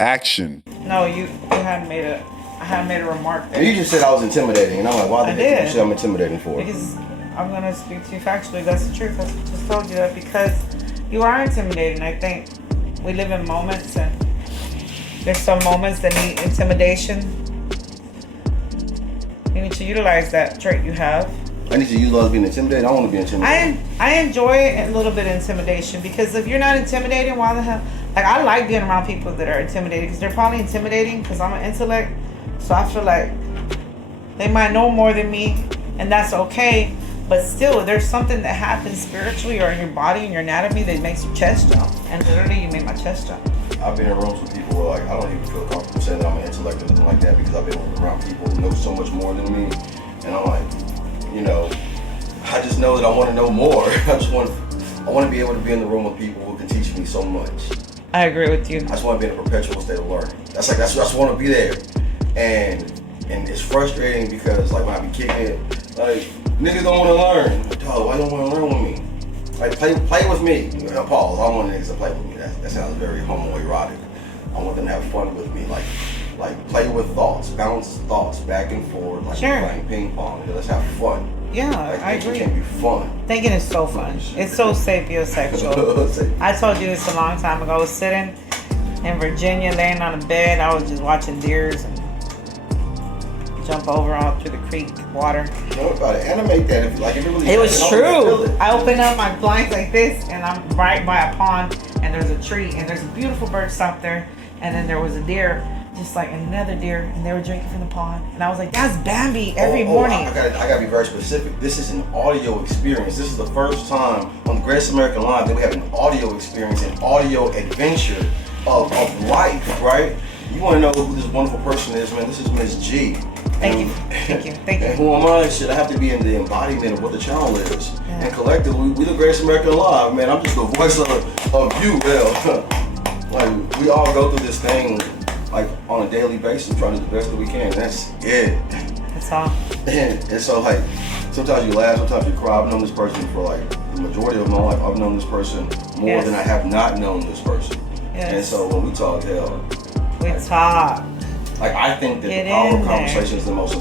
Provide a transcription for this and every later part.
Action. No, you hadn't made a. I hadn't made a remark there. You just said I was intimidating, and I'm like, why the heck did you say I'm intimidating for? Because I'm gonna speak to you factually. That's the truth. I just told you that because you are intimidating. I think we live in moments, and there's some moments that need intimidation. You need to utilize that trait you have. I need to utilize being intimidated. I want to be intimidated. I enjoy a little bit of intimidation because if you're not intimidating, why the hell? Like, I like being around people that are intimidating because they're probably intimidating because I'm an intellect. So I feel like they might know more than me, and that's okay. But still, there's something that happens spiritually or in your body and your anatomy that makes your chest jump. And literally, you made my chest jump. I've been in rooms with people where, like, I don't even feel comfortable saying that I'm an intellect or nothing like that because I've been around people who know so much more than me. And I'm like, you know, I just know that I want to know more. I want to be able to be in the room with people who can teach me so much. I agree with you. I just want to be in a perpetual state of learning. I just want to be there. And it's frustrating because, like, when I be kicking it, like, niggas don't want to learn. Dog, why don't want to learn with me? Like, play with me. Pause. I don't want niggas to play with me. That sounds very homoerotic. I want them to have fun with me. Like play with thoughts, bounce thoughts back and forth, like sure. Playing ping pong. Let's have fun. Yeah, like, I agree. It can be fun. Thinking is so fun. It's so sapiosexual. I told you this a long time ago. I was sitting in Virginia, laying on a bed. I was just watching deers and jump over all through the creek water. You know about it. Animate that if you like. If it was true. I opened up my blinds like this, and I'm right by a pond, and there's a tree, and there's a beautiful bird stopped there, and then there was a deer, just like another deer, and they were drinking from the pond, and I was like, "That's Bambi every morning." I gotta be very specific. This is an audio experience. This is the first time on the Greatest American Live that we have an audio experience, an audio adventure of life, right? You want to know who this wonderful person is, man? This is Miss G. Thank you. And who am I? Shit, I have to be in the embodiment of what the channel is. Yeah. And collectively, we the Greatest American Alive, man. I'm just the voice of you, Bill. Like, we all go through this thing, like, on a daily basis, trying to do the best that we can. That's it. That's all. And so, like, sometimes you laugh, sometimes you cry. I've known this person for, like, the majority of my life. I've known this person more than I have not known this person. Yes. And so when we talk, hell, we talk. Like, I think that the power of conversation is the most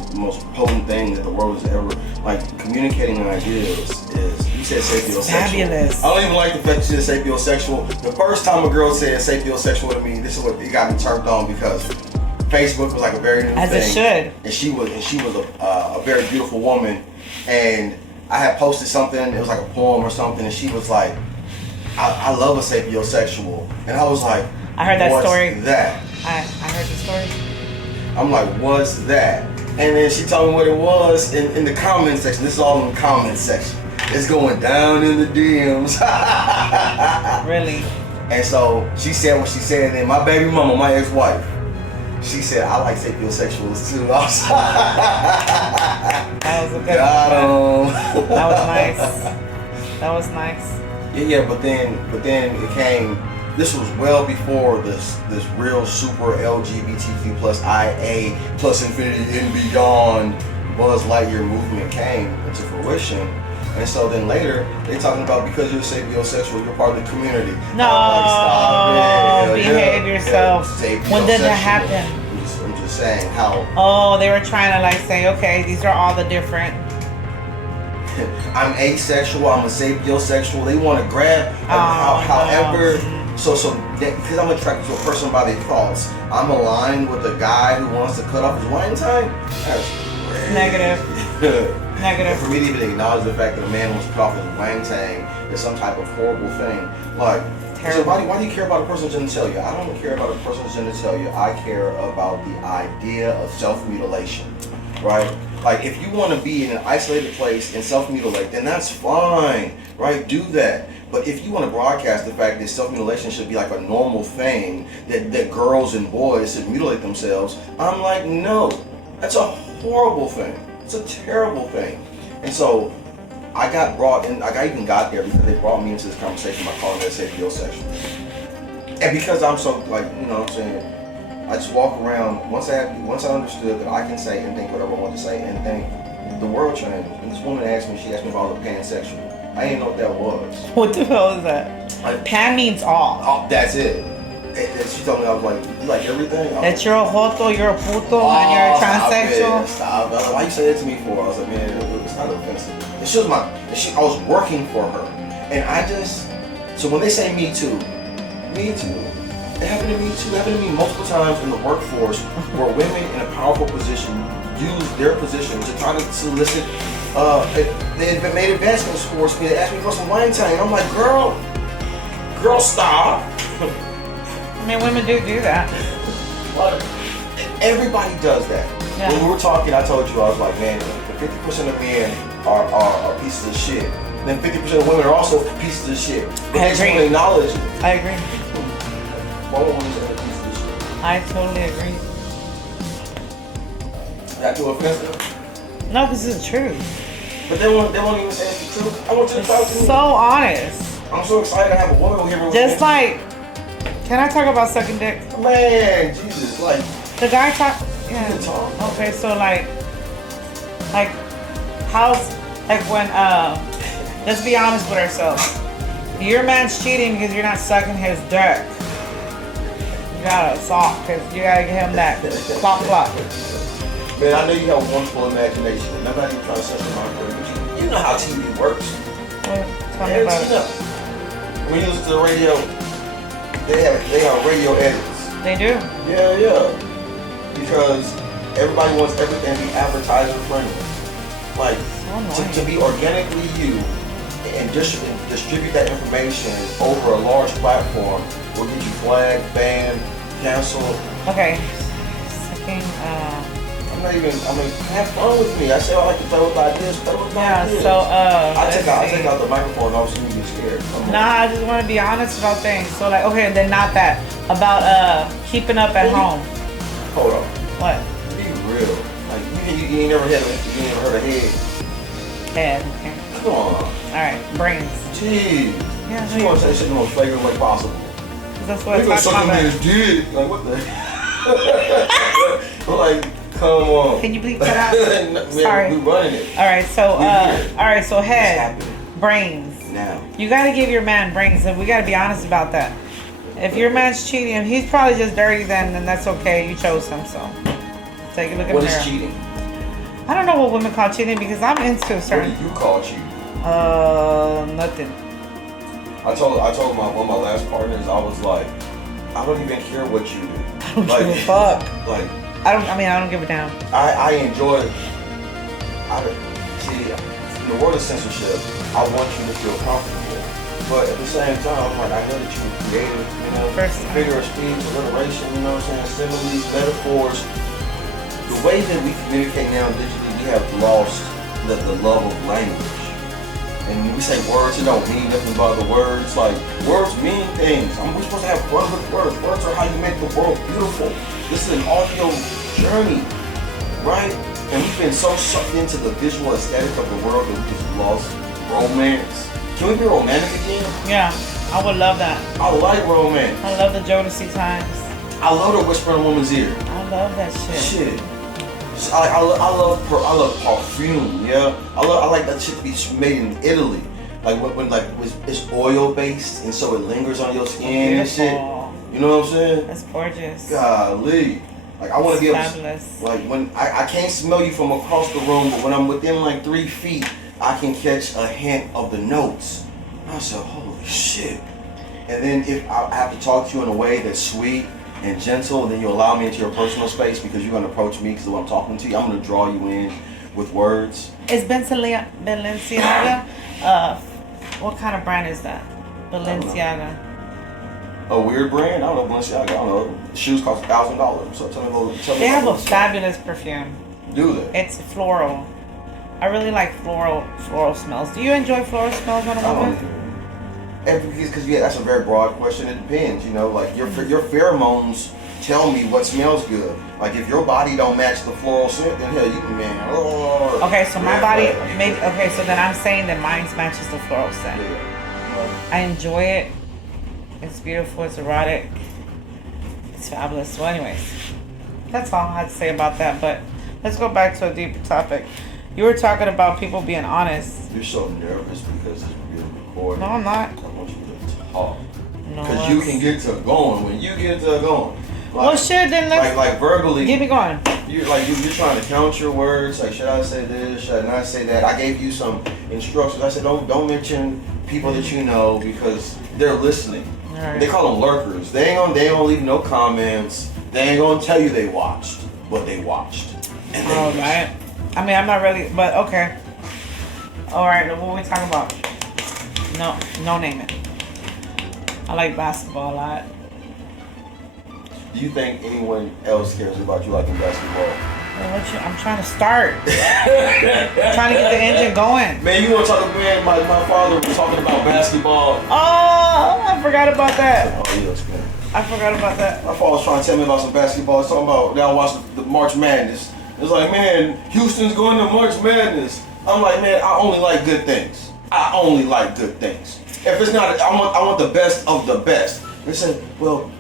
potent thing that the world has ever, like, communicating ideas is, you said sapiosexual. Fabulous. I don't even like the fact you said sapiosexual. The first time a girl said sapiosexual to me, this is what it got me turned on because Facebook was like a very new thing. As it should. And she was a very beautiful woman, and I had posted something, it was like a poem or something, and she was like, I love a sapiosexual. And I was like, I heard that story. What's that? I heard the story. I'm like, what's that? And then she told me what it was in the comment section. This is all in the comment section. It's going down in the DMs. Really? And so she said what she said, and my baby mama, my ex-wife, she said, I like sapiosexuals too. I was that was a good one. That was nice. That was nice. Yeah, but then it came. This was well before this real super LGBTQ plus IA plus infinity and beyond Buzz Lightyear movement came into fruition. And so then later, they talking about because you're sapiosexual, you're part of the community. No, stop it. Behave yourself. When did that happen? I'm just saying how. Oh, they were trying to like say, okay, these are all the different. I'm asexual, I'm a sapiosexual. They want to grab, however. No. So because I'm attracted to a person by their thoughts, I'm aligned with a guy who wants to cut off his wine time. That's crazy. Negative. And for me to even acknowledge the fact that a man wants to cut off his wang tang is some type of horrible thing. Like, so why do you care about a person's genitalia? I don't care about a person's genitalia. I care about the idea of self-mutilation, right? Like, if you want to be in an isolated place and self-mutilate, then that's fine, right? Do that. But if you want to broadcast the fact that self-mutilation should be like a normal thing, that girls and boys should mutilate themselves, I'm like, no, that's a horrible thing. It's a terrible thing. And so I got brought in, I even got there because they brought me into this conversation by calling it sapiosexual. And because I'm so, like, you know what I'm saying, I just walk around, once I understood that I can say and think whatever I want to say and think, the world changed. And this woman asked me if I was a pansexual. I didn't know what that was. What the hell is that? Pan means all. Oh, that's it. And she told me, I was like, you like everything? That you're a joto, you're a puto, and you're a transsexual. Stop. I was like, why you say that to me for? I was like, man, it's not offensive. And she was I was working for her. And so when they say me too, it happened to me too. It happened to me multiple times in the workforce where women in a powerful position use their position to try to solicit, they made advancements towards me. They asked me for some wine time. I'm like, girl, stop. I mean, women do that. Everybody does that. Yeah. When we were talking, I told you, I was like, man, if 50% of men are pieces of shit, then 50% of women are also pieces of shit. But I they just agree. want to acknowledge it. I agree. Why would women say pieces of shit? I totally agree. That too offensive? No, because it's the truth. But they won't even say it's the truth. I want you to talk to me. So honest. I'm so excited to have a woman here with me. Just like, can I talk about sucking dick? Man, Jesus, like, The guy talk. you Yeah. can talk. Okay, so like how's like when let's be honest with ourselves. Your man's cheating because you're not sucking his dick. You gotta talk because you gotta get him that clock. Man, I know you have a wonderful imagination, and I'm not even trying to censor my word, but you know how TV works. Well, tell me And about you know, it. when you listen to the radio, they have radio edits. They do. Yeah. Because everybody wants everything to be advertiser friendly. Like, to be organically you and distribute that information over a large platform will get you flagged, banned, canceled. Okay. Sucking. I mean, have fun with me. I say I like to play with ideas, Yeah. So I take out the microphone and so you get scared. Nah, I just want to be honest about things. So like, okay, then not that. About keeping up at home. Hold on. What? Be real. Like you ain't never heard a head. Head. Okay. Come on. All right. Brains. Jeez. Yeah. She want to say shit in the most flagrant way possible. That's what Nigga I'm sucking talking about. man's dick. Like what the? Like, come on. Can you bleep that out? Sorry. We running it. All right. So so head, What's happening brains. now? You got to give your man brains, and we got to be honest about that. If your man's cheating, he's probably just dirty. Then that's okay. You chose him, so take a look at What the mirror. is cheating? I don't know what women call cheating because I'm into What certain. do you call cheating? Nothing. I told one of my last partners, I was like, I don't even care what you do. I don't give a fuck. Like, I don't give a damn. I enjoy it. See, in the world of censorship, I want you to feel comfortable. But at the same time, I'm like, I know that you were creative, you know, figure of speech, alliteration, you know what I'm saying, similes, metaphors. The way that we communicate now digitally, we have lost the love of language. And when we say words, it don't mean nothing but the words. Like, words mean things. We're supposed to have fun with words. Words are how you make the world beautiful. This is an audio journey, right? And we've been so sucked into the visual aesthetic of the world that we just lost romance. Can we be romantic again? Yeah, I would love that. I like romance. I love the Jodeci times. I love to whisper in a woman's ear. I love that shit. I love perfume. Yeah, I like that shit to be made in Italy. Like when it's oil based and so it lingers on your skin and shit. You know what I'm saying? That's gorgeous. Golly. Like I want to be able fabulous. to, like when I can't smell you from across the room, but when I'm within like 3 feet, I can catch a hint of the notes. And I said, holy shit. And then if I have to talk to you in a way that's sweet and gentle, then you allow me into your personal space because you're gonna approach me because I'm talking to you. I'm gonna draw you in with words. Is Balenciaga? What kind of brand is that? Balenciaga. A weird brand? I don't know, Balenciaga. I don't know. Shoes cost $1,000. So tell me They have a about fabulous perfume. Do they? It's floral. I really like floral smells. Do you enjoy floral smells on a woman? Because that's a very broad question. It depends, you know. Like your pheromones tell me what smells good. Like if your body don't match the floral scent, then hell, you can man. Okay, so my body maybe. Okay, so then I'm saying that mine matches the floral scent. I enjoy it. It's beautiful. It's erotic. It's fabulous. So, anyways, that's all I had to say about that. But let's go back to a deeper topic. You were talking about people being honest. You're so nervous because it's being recorded. No, I'm not. I want you to talk. Because you can get to going. When you get to going. Well, shit, then let's... Like verbally. Get me going. You're trying to count your words. Like, should I say this? Should I not say that? I gave you some instructions. I said, don't mention people that you know because they're listening. Right. They call them lurkers. They ain't gonna leave no comments. They ain't gonna tell you they watched, but they watched. And they right. I mean, I'm not really, but okay. All right, what are we talking about? No naming. I like basketball a lot. Do you think anyone else cares about you liking basketball? Well, I'm trying to start. I'm trying to get the engine going. Man, you want to talk, man, my father was talking about basketball. Oh, I forgot about that. Oh, yes, man. I forgot about that. My father was trying to tell me about some basketball. He's talking about, now I watched the March Madness. It's like, man, Houston's going to March Madness. I'm like, man, I only like good things. I only like good things. If it's not, I want the best of the best. They said, well,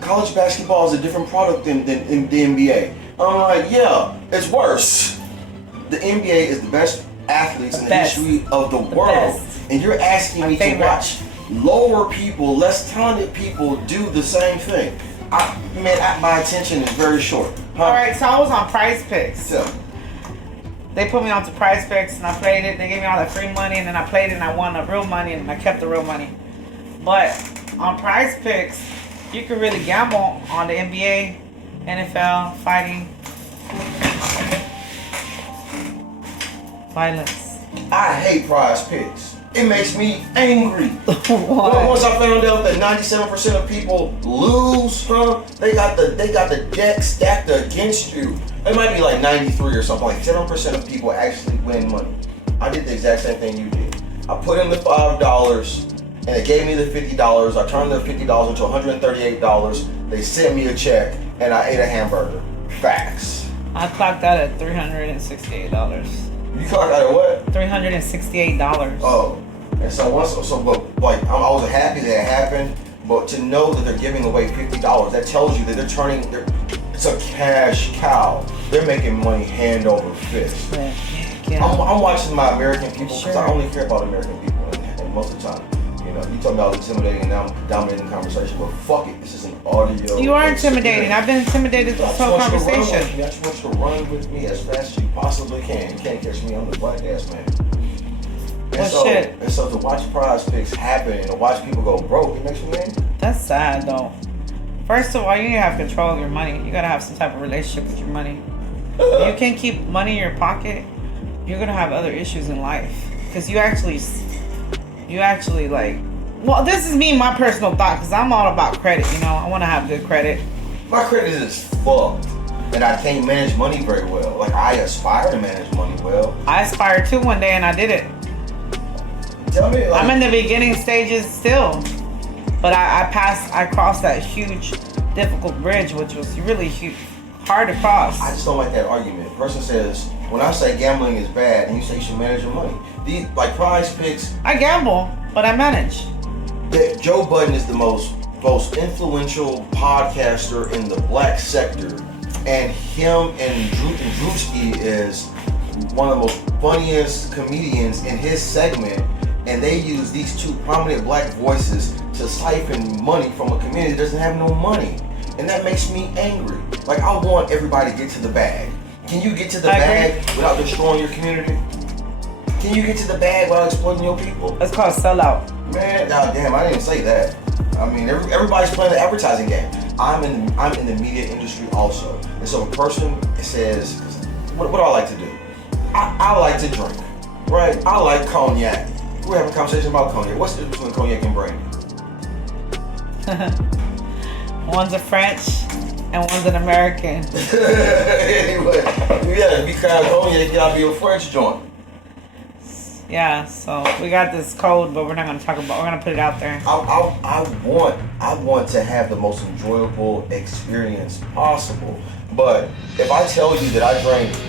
college basketball is a different product than the NBA. I'm like, yeah, it's worse. The NBA is the best athletes in the history of the world. And you're asking me to watch lower people, less talented people do the same thing. My attention is very short. Huh? All right, so I was on Prize Picks. Yeah. They put me onto Prize Picks and I played it. They gave me all that free money and then I played it and I won the real money and I kept the real money. But on Prize Picks, you can really gamble on the NBA, NFL, fighting, violence. I hate Prize Picks. It makes me angry. Why? Once I found out that 97% of people lose, they got the deck stacked against you. It might be like 93 or something. Like 7% of people actually win money. I did the exact same thing you did. I put in the $5 and they gave me the $50. I turned the $50 into $138. They sent me a check and I ate a hamburger. Facts. I clocked out at $368. You clocked out at what? $368. Oh, and so I was happy that it happened, but to know that they're giving away $50, that tells you that it's a cash cow. They're making money hand over fist. Yeah. I'm watching my American people because I only care about American people, and most of the time, you talk about intimidating and now I'm dominating the conversation, but fuck it, this is an audio. You are intimidating. I've been intimidated this whole conversation. I just want you to run with me as fast as you possibly can. You can't catch me, I'm the black ass man. And so to watch Prize Picks happen and to watch people go broke, it makes me angry. That's sad though. First of all, you need to have control of your money. You gotta have some type of relationship with your money. If you can't keep money in your pocket, you're gonna have other issues in life. Because you actually like, well, this is me, my personal thought, because I'm all about credit, I want to have good credit. My credit is fucked, and I can't manage money very well. Like, I aspire to manage money well. I aspired to one day, and I did it. Tell me, I'm in the beginning stages still, but I crossed that huge, difficult bridge, which was really huge, hard to cross. I just don't like that argument. The person says, when I say gambling is bad, and you say you should manage your money. These, like Prize Picks. I gamble, but I manage. Joe Budden is the most influential podcaster in the black sector, and him and Drewski is one of the most funniest comedians in his segment, and they use these two prominent black voices to siphon money from a community that doesn't have no money, and that makes me angry. Like, I want everybody to get to the bag. Can you get to the bag without destroying your community? Can you get to the bag without exploiting your people? It's called sellout. Man, damn, I didn't say that. I mean, everybody's playing the advertising game. I'm in the media industry also. And so a person says, what do I like to do? I like to drink, right? I like cognac. We're having a conversation about cognac. What's the difference between cognac and brandy? One's a French and one's an American. Anyway, to be kind of cognac, you gotta be a French joint. Yeah, so we got this code, but we're not gonna talk about. We're gonna put it out there. I want to have the most enjoyable experience possible. But if I tell you that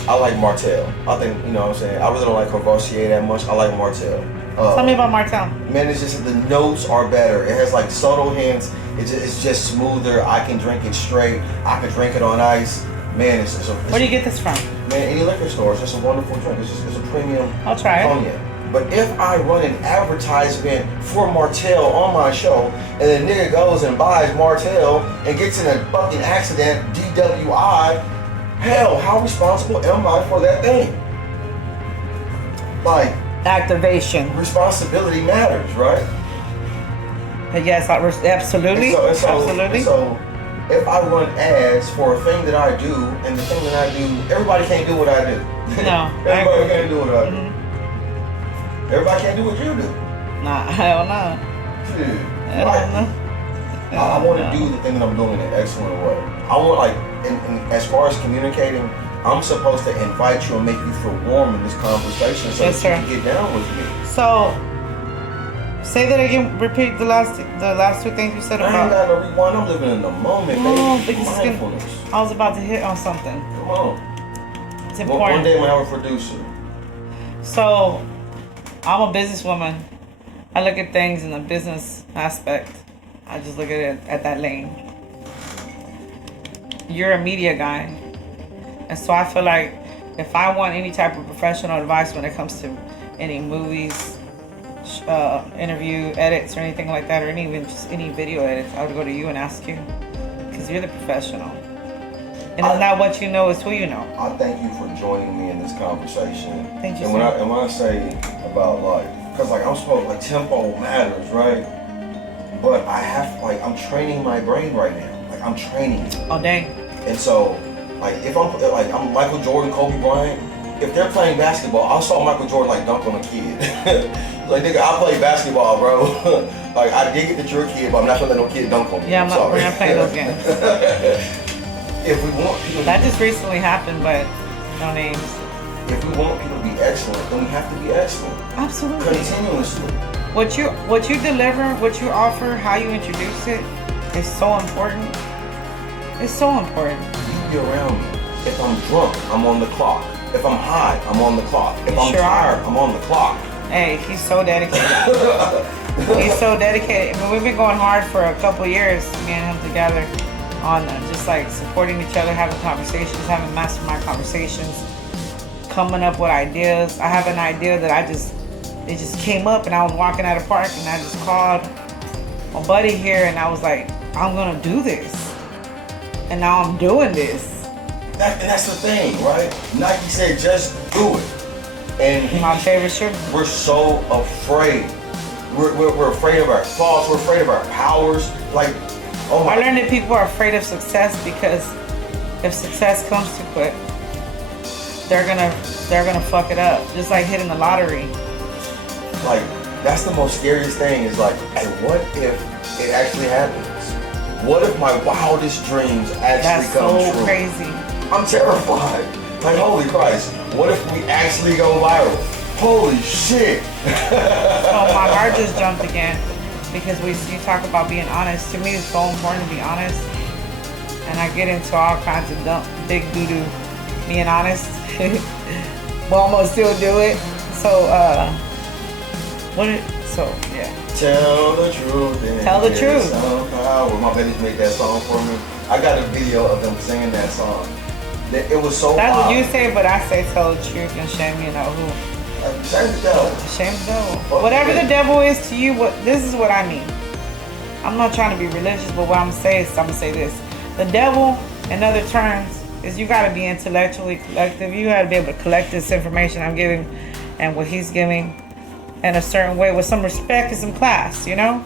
I like Martell, I think what I'm saying. I really don't like Courvoisier that much. I like Martell. Tell me about Martell. Man, it's just the notes are better. It has like subtle hints. It's just smoother. I can drink it straight. I can drink it on ice. Man, it's Where do you get this from? Man, any liquor store. It's just a wonderful drink. It's a premium. I'll try it. Cognac. But if I run an advertisement for Martell on my show, and then nigga goes and buys Martell and gets in a fucking accident, DWI, hell, how responsible am I for that thing? Like, activation. Responsibility matters, right? Yes, absolutely. Absolutely. So if I run ads for a thing that I do, and the thing that I do, everybody can't do what I do. No. Everybody can't do what I do. Mm-hmm. Everybody can't do what you do. Nah, hell no. Dude, I don't know. I want to do the thing that I'm doing in an excellent way. I want, like, as far as communicating, I'm supposed to invite you and make you feel warm in this conversation so yes, that you can get down with me. So, say that again. Repeat the last two things you said about. I ain't got no rewind. I'm living in the moment, baby. Mindfulness. I was about to hit on something. Come on. It's important. One day I'm gonna have a producer. So, I'm a businesswoman. I look at things in the business aspect. I just look at it at that lane. You're a media guy. And so I feel like if I want any type of professional advice when it comes to any movies, interview edits or anything like that, or even just any video edits, I would go to you and ask you, because you're the professional. And it's not what you know, it's who you know. I thank you for joining me in this conversation. Thank you, and when I say about, like, because, like, I'm supposed, like, tempo matters, right? But I have, like, I'm training my brain right now. Like, I'm training it. Oh, dang. And so, like, if I'm Michael Jordan, Kobe Bryant, if they're playing basketball, I saw Michael Jordan, like, dunk on a kid. Like, nigga, I play basketball, bro. Like, I dig it that you're a kid, but I'm not gonna let no kid dunk on me. Yeah, we're not playing those games. If we want people that just recently happened, but no names. If we want people to be excellent, then we have to be excellent. Absolutely. Continuously. What you deliver, what you offer, how you introduce it is so important. It's so important. Be around me. If I'm drunk, I'm on the clock. If I'm high, I'm on the clock. If I'm tired, I'm on the clock. Hey, he's so dedicated. He's so dedicated. I mean, we've been going hard for a couple years, me and him together, on just like supporting each other, having conversations, having mastermind conversations, coming up with ideas. I have an idea that it just came up, and I was walking at a park, and I just called my buddy here, and I was like, I'm gonna do this, and now I'm doing this. And that's the thing, right? Nike said, just do it. And my favorite shirt. We're so afraid. We're afraid of our thoughts. We're afraid of our powers. Like, oh my. I learned that people are afraid of success because if success comes too quick, they're gonna fuck it up. Just like hitting the lottery. Like, that's the most scariest thing is like, hey, what if it actually happens? What if my wildest dreams actually come true? That's so crazy. I'm terrified. Like, holy Christ, what if we actually go viral? Holy shit. So my heart just jumped again because you talk about being honest. To me, it's so important to be honest. And I get into all kinds of big doo-doo being honest. But I'm gonna still do it. So, yeah. Tell the truth. Tell the truth. Well, my buddies made that song for me. I got a video of them singing that song. It was so That's wild. what you say, but I say tell the truth and shame you know who. Shame the devil. Shame the devil. Whatever the devil is to you, this is what I mean. I'm not trying to be religious, but what I'm gonna say this. The devil, in other terms, is you gotta be intellectually collective. You gotta be able to collect this information I'm giving and what he's giving in a certain way with some respect and some class, you know?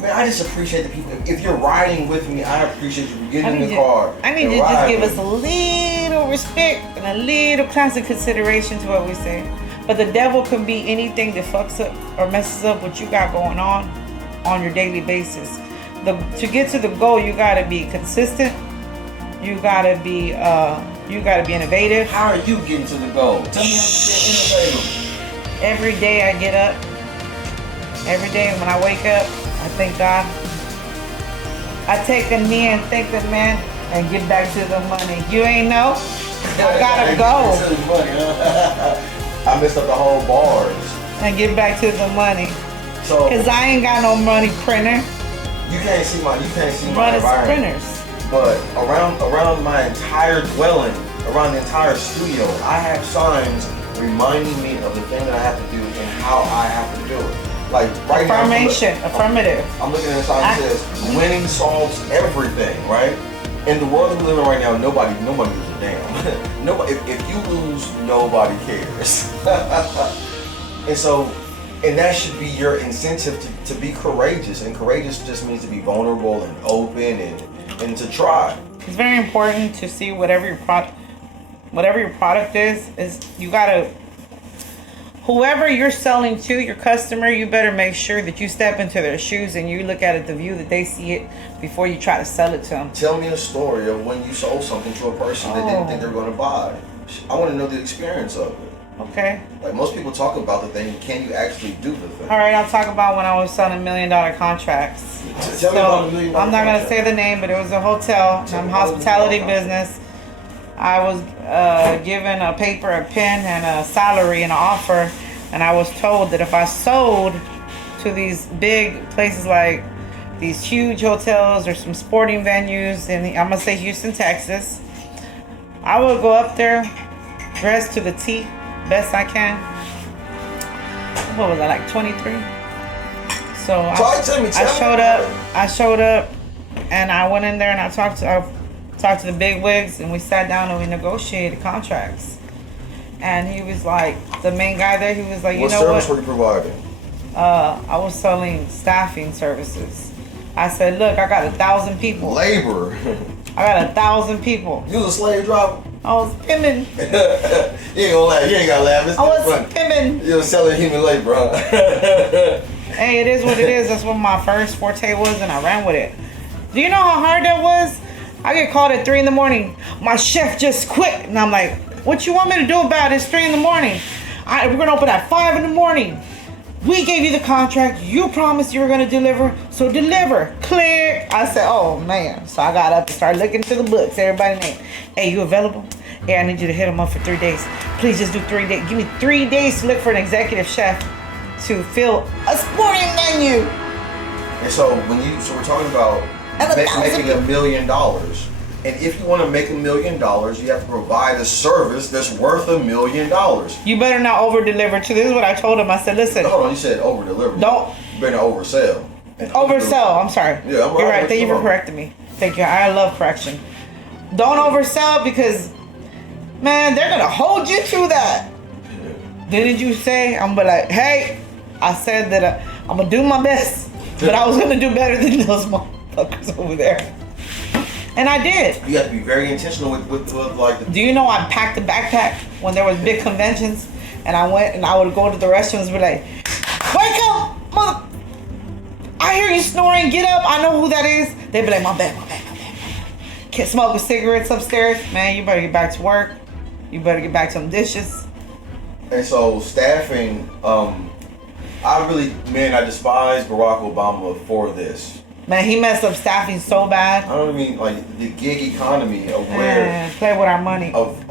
Man, I just appreciate the people. If you're riding with me, I appreciate you getting in the car. I need you to just give us a little respect and a little class of consideration to what we say. But the devil can be anything that fucks up or messes up what you got going on your daily basis. To get to the goal, you gotta be consistent. You gotta be innovative. How are you getting to the goal? Tell me how you get innovative. Every day I get up. Every day when I wake up, I thank God. I take a knee and thank the man and get back to the money. You ain't know? I gotta go. I messed up the whole bars. And get back to the money. So, cause I ain't got no money printer. You can't see my environment. Printers. But around my entire dwelling, around the entire studio, I have signs reminding me of the thing that I have to do and how I have to do it. Like right Affirmation, affirmative. I'm looking at a sign that says winning solves everything, right? In the world that we live in right now, nobody gives a damn. Nobody. If you lose, nobody cares. And that should be your incentive to be courageous. And courageous just means to be vulnerable and open and to try. It's very important to see whatever your product is you gotta, whoever you're selling to, your customer, you better make sure that you step into their shoes and you look at it the view that they see it before you try to sell it to them. Tell me a story of when you sold something to a person that didn't think they were going to buy. I want to know the experience of it. Okay. Like most people talk about the thing, can you actually do the thing? All right, I'll talk about when I was selling $1 million contracts. Tell me about $1 million I'm not going to say the name, but it was a hotel. I'm hospitality business. I was given a paper, a pen, and a salary and an offer, and I was told that if I sold to these big places like these huge hotels or some sporting venues in I'm gonna say Houston, Texas, I would go up there dressed to the T, best I can. What was I, like 23? So I showed up, and I went in there and I talked to the big wigs, and we sat down and we negotiated contracts. And he was like, the main guy there, he was like, you know what? What service were you providing? I was selling staffing services. I said, look, I got 1,000 people. Labor. I got 1,000 people. You was a slave driver? I was pimping. You ain't gonna laugh. You ain't gotta laugh. It's I was fun. pimping. You was selling human labor, huh? Hey, it is what it is. That's what my first forte was, and I ran with it. Do you know how hard that was? I get called at 3 a.m. My chef just quit. And I'm like, what you want me to do about it? It's 3 a.m. We're going to open at 5 a.m. We gave you the contract. You promised you were going to deliver. So deliver. Click. I said, oh, man. So I got up and started looking through the books. Everybody named. Hey, you available? Hey, I need you to hit them up for 3 days. Please just do 3 days. Give me 3 days to look for an executive chef to fill a sporting menu. And so we're talking about making $1 million. And if you want to make $1 million, you have to provide a service that's worth $1 million. You better not over-deliver too. This is what I told him. I said, listen. Hold on, you said over-deliver. Don't. You better not oversell. Oversell. I'm sorry. Yeah, I'm right. You're right. Thank you for correcting me. Thank you. I love correction. Don't oversell because, man, they're going to hold you to that. Yeah. Didn't you say? I'm going to be like, hey, I said that I'm going to do my best. But I was going to do better than those motherfuckers over there. And I did. You have to be very intentional with like. Do you know I packed a backpack when there was big conventions, and I went and I would go to the restrooms and be like, "Wake up, mother! I hear you snoring. Get up! I know who that is." They'd be like, "My bad. Can't smoke cigarettes upstairs, man. You better get back to work. You better get back to them dishes." And so staffing, I despise Barack Obama for this. Man, he messed up staffing so bad. I don't mean like the gig economy of where play with our money of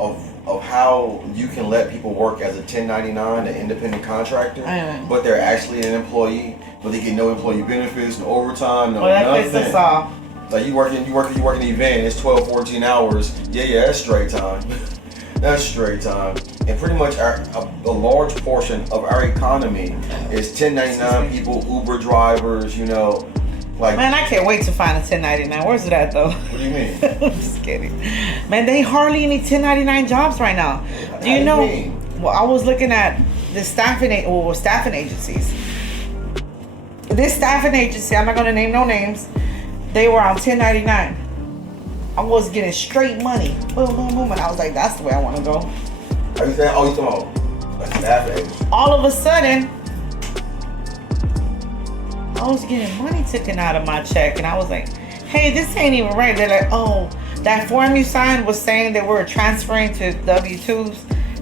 how you can let people work as a 1099, an independent contractor, but they're actually an employee, but they get no employee benefits, no overtime, no nothing. That pisses us off. Like you working an event, it's 12, 14 hours. Yeah, that's straight time. That's straight time. And pretty much a large portion of our economy is 1099 people, Uber drivers, you know. Like, man, I can't wait to find a 1099. Where's it at, though? What do you mean? I'm just kidding. Man, they hardly any 1099 jobs right now. Do you know? Well, I was looking at the staffing agencies. This staffing agency, I'm not going to name no names, they were on 1099. I was getting straight money. Boom, boom, boom. And I was like, that's the way I want to go. Are you saying, you talking about a staffing agency? All of a sudden, I was getting money taken out of my check, and I was like, hey, this ain't even right. They're like, oh, that form you signed was saying that we're transferring to W-2s,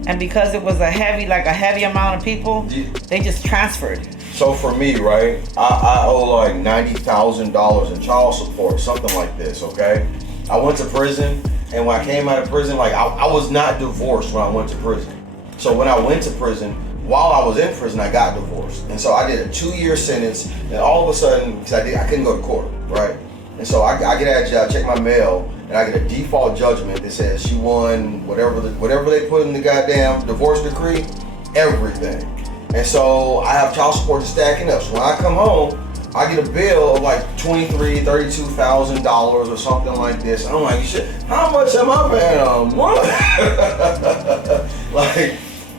and because it was a heavy amount of people, they just transferred. So for me, right, I owe like $90,000 in child support, something like this, okay? I went to prison, and when I came out of prison, like I was not divorced when I went to prison. So when I went to prison, while I was in prison, I got divorced. And so I did a 2-year sentence, and all of a sudden, because I couldn't go to court, right? And so I get at jail, check my mail, and I get a default judgment that says she won whatever they put in the goddamn divorce decree, everything. And so I have child support stacking up. So when I come home, I get a bill of like $23,000, $32,000 or something like this. I'm like, shit, how much am I paying a month?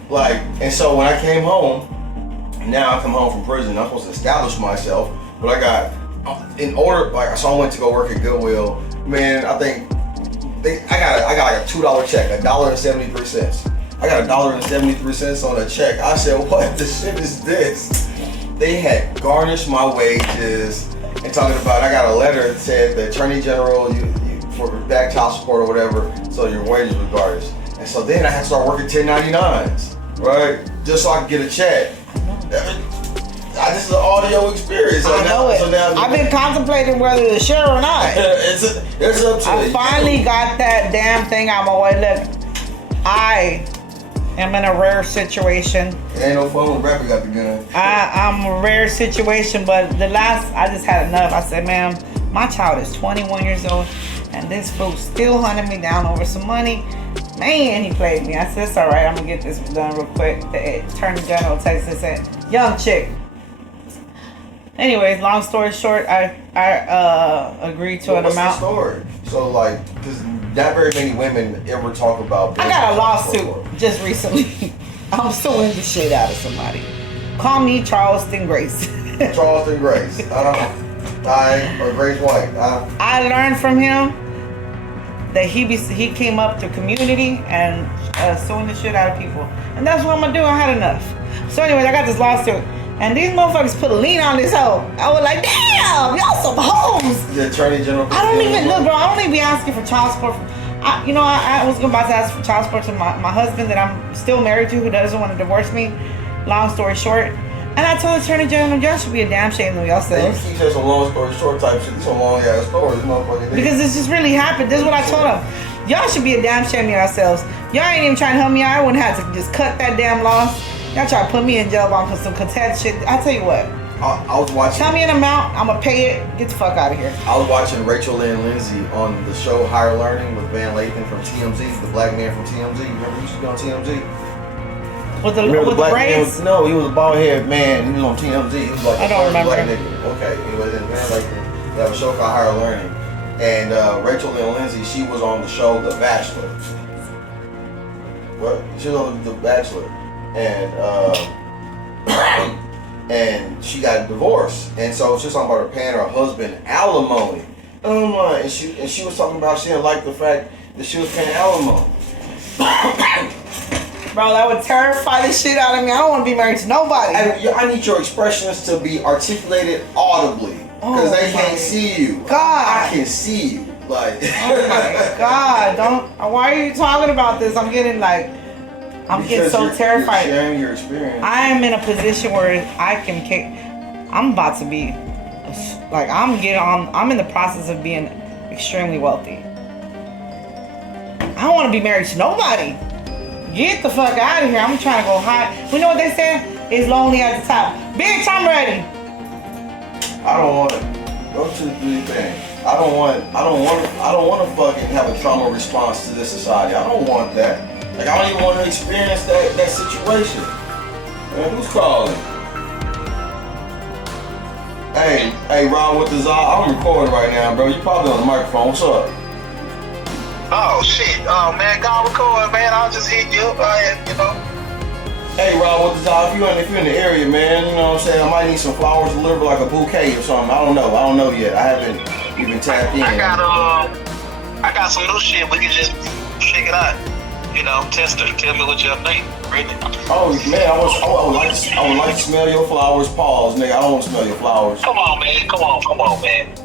like, and so when I came home, now I come home from prison, I'm supposed to establish myself, but I got, in order, like, so I went to go work at Goodwill. Man, I think, I got like a $2 check, $1.73. I got $1.73 on a check. I said, what the shit is this? They had garnished my wages and talking about, I got a letter that said the Attorney General, you for back child support or whatever, so your wages were garnished. And so then I had to start working 1099s, right? Just so I could get a check. This is an audio experience. I know it. So now I've been contemplating whether to share or not. It's up to you. I finally got that damn thing out my way. Look, I am in a rare situation. It ain't no fun when Rapper got the gun. I'm a rare situation, but I just had enough. I said, ma'am, my child is 21 years old, and this fool still hunting me down over some money. Man, he played me. I said, it's all right. I'm going to get this done real quick. The Attorney General texted and said, young chick. Anyways, long story short, I agreed to an amount. What's the story? So, like, because not very many women ever talk about. I got a lawsuit just recently. I'm suing the shit out of somebody. Call me Charleston Grace. Charleston Grace. Or Grace White. I learned from him that he came up to community and suing the shit out of people, and that's what I'm gonna do. I had enough. So, anyways, I got this lawsuit. And these motherfuckers put a lien on this hoe. I was like, damn, y'all some hoes. The Attorney General. I don't even look, bro. I don't even be asking for child support. I was about to ask for child support to my husband that I'm still married to, who doesn't want to divorce me. Long story short, and I told the Attorney General, y'all should be a damn shame of yourselves. You keep saying some long story short type shit. These some long ass stories, motherfucker. Because this just really happened. This is what I told them. Y'all should be a damn shame of yourselves. Y'all ain't even trying to help me out. I wouldn't have to just cut that damn loss. Y'all try to put me in jail for some contempt shit. I tell you what. I was watching. Tell me an amount. I'm gonna pay it. Get the fuck out of here. I was watching Rachel and Lindsay on the show Higher Learning with Van Lathan from TMZ, the black man from TMZ. Remember he used to be on TMZ? With the braids? No, he was a bald head man. He was on TMZ. He was like I don't remember. Black nigga. Okay, anyway, then Van Lathan. They have a show called Higher Learning, and Rachel and Lindsay, she was on the show The Bachelor. What? She was on The Bachelor, and and she got divorced, and so she was talking about her paying her husband alimony. And she was talking about she didn't like the fact that she was paying alimony. Bro, that would terrify the shit out of me. I don't want to be married to nobody. I need your expressions to be articulated audibly, because they can't see you. God, I can see you. Like, oh my God, don't. Why are you talking about this? I'm getting so terrified. You're sharing your experience. I am in a position where I'm about to be, like, I'm in the process of being extremely wealthy. I don't want to be married to nobody. Get the fuck out of here. I'm trying to go high. You know what they say? It's lonely at the top. Bitch, I'm ready. I don't want to go to the thing. I don't want to fucking have a trauma response to this society. I don't want that. Like, I don't even want to experience that situation. Man, who's calling? Hey, Rob with the Za. I'm recording right now, bro. You probably on the microphone. What's up? Oh shit! Oh man, God record, man. I'll just hit you up, Hey, Rob with the Za. If you're in the area, man, you know what I'm saying. I might need some flowers delivered, like a bouquet or something. I don't know yet. I haven't even tapped in. I got some new shit. We can just check it out. Test it. Tell me what you think. Really. Oh man, I would like to smell your flowers. Pause, nigga. I don't want to smell your flowers. Come on, man. Come on, man.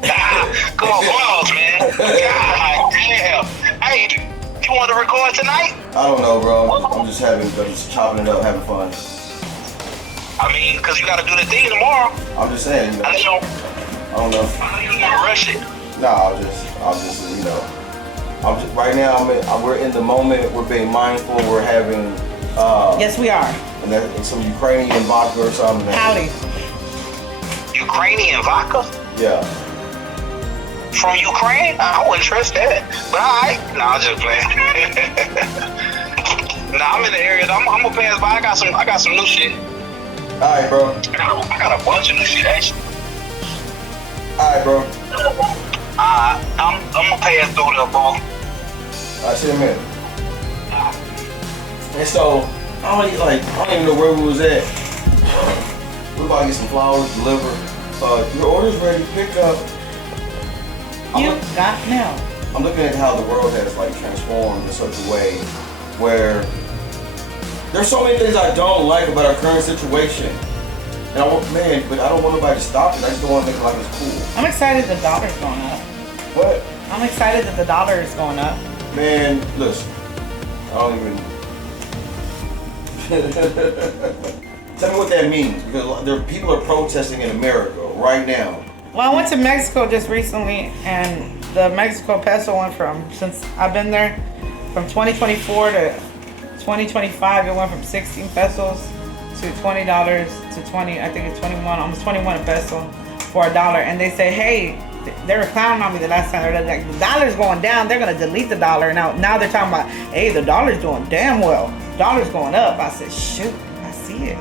Come on, pause, man. God damn. Hey, you want to record tonight? I don't know, bro. I'm just chopping it up, having fun. I mean, because you got to do the thing tomorrow. I'm just saying, I don't know. I You got to rush it. Nah, right now, we're in the moment. We're being mindful. We're having. Yes, we are. And some Ukrainian vodka or something. Howdy. Ukrainian vodka? Yeah. From Ukraine? I wouldn't trust that. But alright. Nah, I'm just playing. Nah, I'm in the area. I'm gonna pass by. I got some new shit. Alright, bro. I got a bunch of new shit, actually. Alright, bro. I'm gonna pass through the ball. Alright, see you in a minute. And so, I don't even know where we was at. We about to get some flowers delivered. Your order's ready. Pick up. You got mail. I'm looking at how the world has like transformed in such a way where there's so many things I don't like about our current situation. And but I don't want nobody to stop it. I just don't want to make it like it's cool. I'm excited the dollar's going up. What? I'm excited that the dollar is going up. Man, listen. I don't even. Tell me what that means, because people are protesting in America right now. Well, I went to Mexico just recently, and the Mexico peso went from, since I've been there, from 2024 to 2025, it went from 16 pesos to $20 to 20, I think it's 21, almost 21 peso for $1. And they say, hey, they were clowning on me the last time. They're like, the dollar's going down. They're going to delete the dollar. Now they're talking about, hey, the dollar's doing damn well. Dollar's going up. I said, shoot, I see it.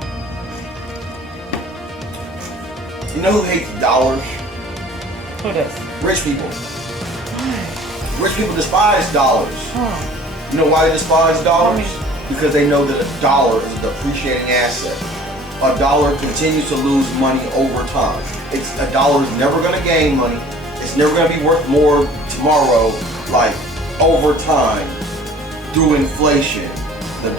You know who hates dollars? Who does? Rich people. Rich people despise dollars. Oh. You know why they despise dollars? Because they know that a dollar is a depreciating asset. A dollar continues to lose money over time. A dollar is never going to gain money. It's never going to be worth more tomorrow. Like over time, through inflation, the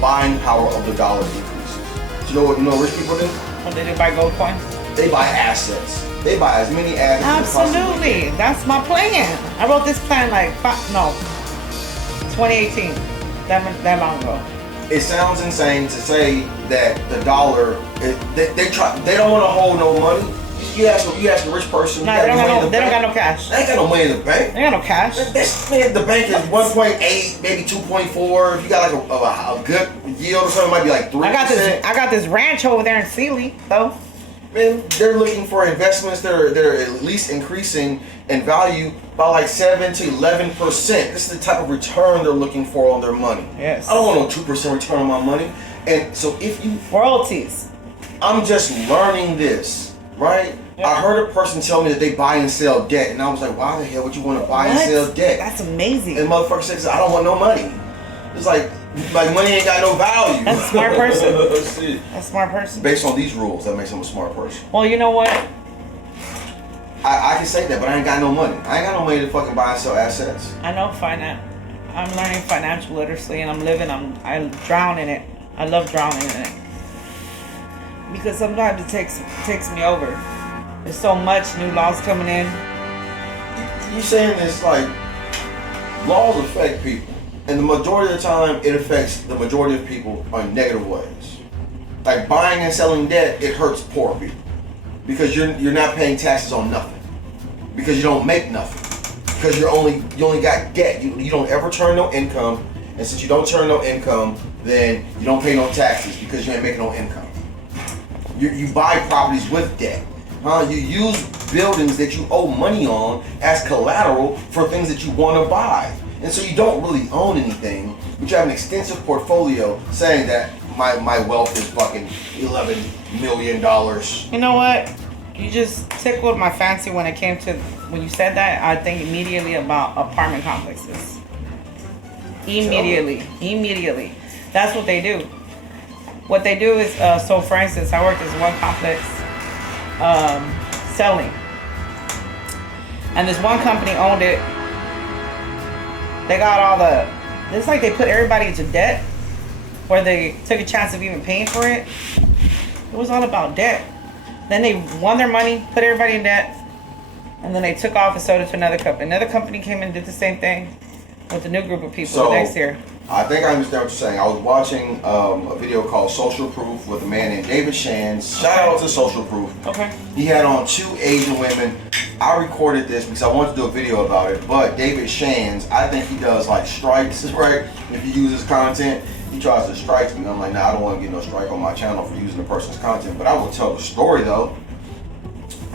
buying power of the dollar decreases. So you know what rich people do? Oh, they buy gold coins? They buy assets. They buy as many assets. Absolutely. That's my plan. I wrote this plan 2018. That long ago. It sounds insane to say that the dollar, they don't want to hold no money. You ask a rich person. No, they don't got no cash. They ain't got no money in the bank. They got no cash. Man, the bank is 1.8, maybe 2.4. If you got like a good yield or something, it might be like 3%. I got this ranch over there in Sealy, though. Man, they're looking for investments that are at least increasing in value by like 7 to 11%. This is the type of return they're looking for on their money. Yes. I don't want no 2% return on my money. And so if you... Royalties. I'm just learning this, right? Yep. I heard a person tell me that they buy and sell debt. And I was like, why the hell would you want to buy and sell debt? That's amazing. And motherfucker says, I don't want no money. It's like money ain't got no value. That's a smart person. That's a smart person. Based on these rules, that makes him a smart person. Well, you know what? I can say that, but I ain't got no money. I ain't got no money to fucking buy and sell assets. I know finance. I'm learning financial literacy, and I drown in it. I love drowning in it. Because sometimes it takes me over. There's so much new laws coming in. You saying this like laws affect people. And the majority of the time, it affects the majority of people in negative ways. Like buying and selling debt, it hurts poor people because you're not paying taxes on nothing, because you don't make nothing, because you only got debt. You don't ever turn no income, and since you don't turn no income, then you don't pay no taxes because you ain't making no income. You buy properties with debt. You use buildings that you owe money on as collateral for things that you want to buy. And so you don't really own anything, but you have an extensive portfolio saying that my wealth is fucking $11 million. You know what? You just tickled my fancy when you said that. I think immediately about apartment complexes. Immediately. That's what they do. What they do is, so for instance, I worked as one complex selling. And this one company owned it. They got it's like they put everybody into debt, where they took a chance of even paying for it. It was all about debt. Then they won their money, put everybody in debt, and then they took off and sold it to another company. Another company came and did the same thing with a new group of people the next year. I think I understand what you're saying. I was watching a video called Social Proof with a man named David Shands. Shout out to Social Proof. Okay. He had on 2 Asian women. I recorded this because I wanted to do a video about it, but David Shands, I think he does like strikes, right? If he uses content, he tries to strike me. I'm like, nah, I don't want to get no strike on my channel for using a person's content, but I will tell the story though,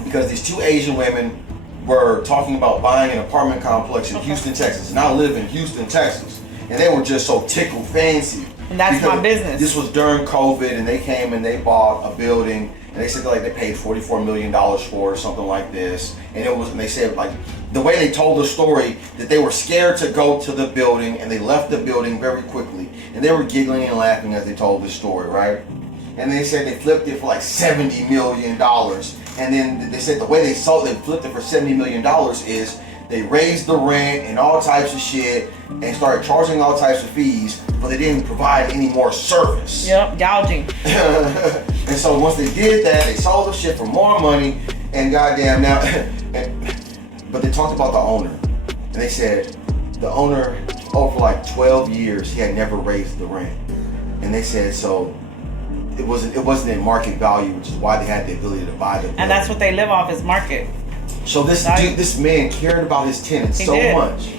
because these 2 Asian women were talking about buying an apartment complex in Houston, Texas, and I live in Houston, Texas. and they were just so tickled fancy. And that's my business. This was during COVID, and they came and they bought a building, and they said like they paid $44 million for it or something like this. And they said like the way they told the story that they were scared to go to the building, and they left the building very quickly, and they were giggling and laughing as they told this story, right? And they said they flipped it for like $70 million. And then they said the way they flipped it for $70 million is they raised the rent and all types of shit and started charging all types of fees, but they didn't provide any more service. Yep, gouging. And so once they did that, they sold the shit for more money, and goddamn now, but they talked about the owner, and they said the owner, for like 12 years, he had never raised the rent. And they said so it wasn't in market value, which is why they had the ability to buy the building. And that's what they live off is market. So this man cared about his tenants so much,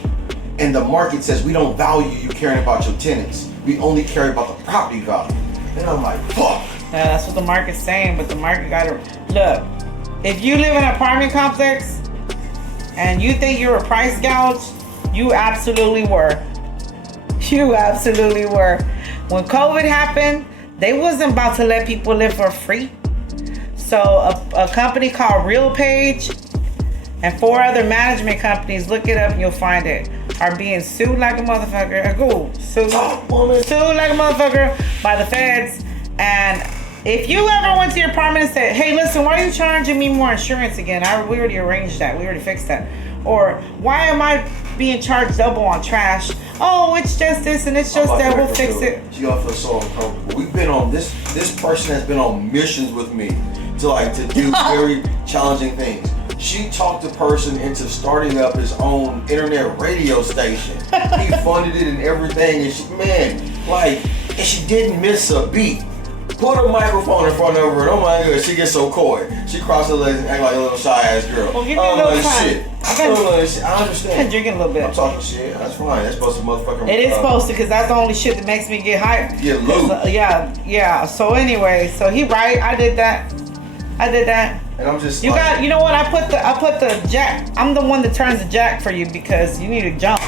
and the market says we don't value you caring about your tenants. We only care about the property value. And I'm like, fuck. Yeah, that's what the market's saying, but the market gotta look. If you live in an apartment complex and you think you're a price gouge, you absolutely were. You absolutely were. When COVID happened, they wasn't about to let people live for free. So a company called RealPage and 4 other management companies, look it up and you'll find it, are being sued like a motherfucker. Sued like a motherfucker by the feds. And if you ever went to your apartment and said, hey, listen, why are you charging me more insurance again? We already arranged that. We already fixed that. Or why am I being charged double on trash? Oh, it's just this and it's just that. We'll fix it. She gonna feel so uncomfortable. We've been on this person has been on missions with me to do very challenging things. She talked a person into starting up his own internet radio station. He funded it and everything, and she didn't miss a beat. Put a microphone in front of her, and oh my god, she gets so coy. She crosses her legs and act like a little shy ass girl. Well, give me a little time. Shit. I understand. I'm drinking a little bit. I'm talking shit. That's fine. That's supposed to motherfucking. It is supposed to, because that's the only shit that makes me get hyped. Get loose. Yeah. So anyway, so he right. I did that. And I'm just. You know what? I put the jack. I'm the one that turns the jack for you because you need to jump.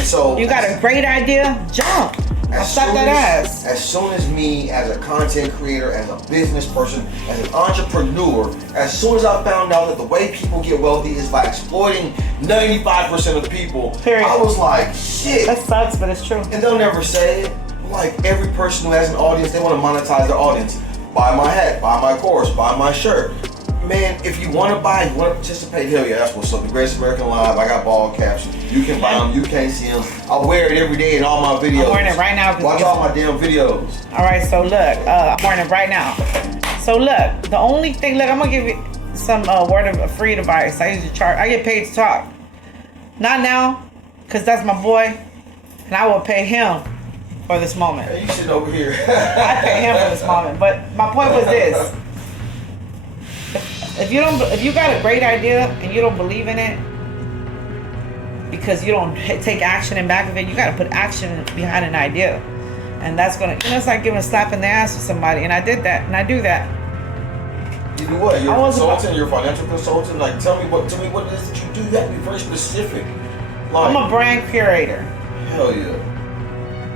So you got a great idea? Jump. I'll stop that ass. As soon as me, as a content creator, as a business person, as an entrepreneur, as soon as I found out that the way people get wealthy is by exploiting 95% of the people, period. I was like, shit. That sucks, but it's true. And they'll never say it. Like every person who has an audience, they want to monetize their audience. Buy my hat, buy my course, buy my shirt. Man, if you want to buy, you want to participate, hell yeah, that's what's up. The Greatest American Alive, I got ball caps. You can buy them, you can't see them. I wear it every day in all my videos. I'm wearing it right now. Watch all my damn videos. All right, so look, I'm wearing it right now. So look, the only thing, I'm going to give you some word of free advice. I usually charge, I get paid to talk. Not now, because that's my boy, and I will pay him for this moment. Hey, you sitting over here. I pay him for this moment, but my point was this. If you got a great idea and you don't believe in it because you don't take action in back of it, you got to put action behind an idea, and that's gonna. It's like giving a slap in the ass to somebody, and I did that, and I do that. You do what? You're a consultant. You're a financial consultant. Like, tell me what it is that you do. You have to be very specific. I'm a brand curator. Hell yeah,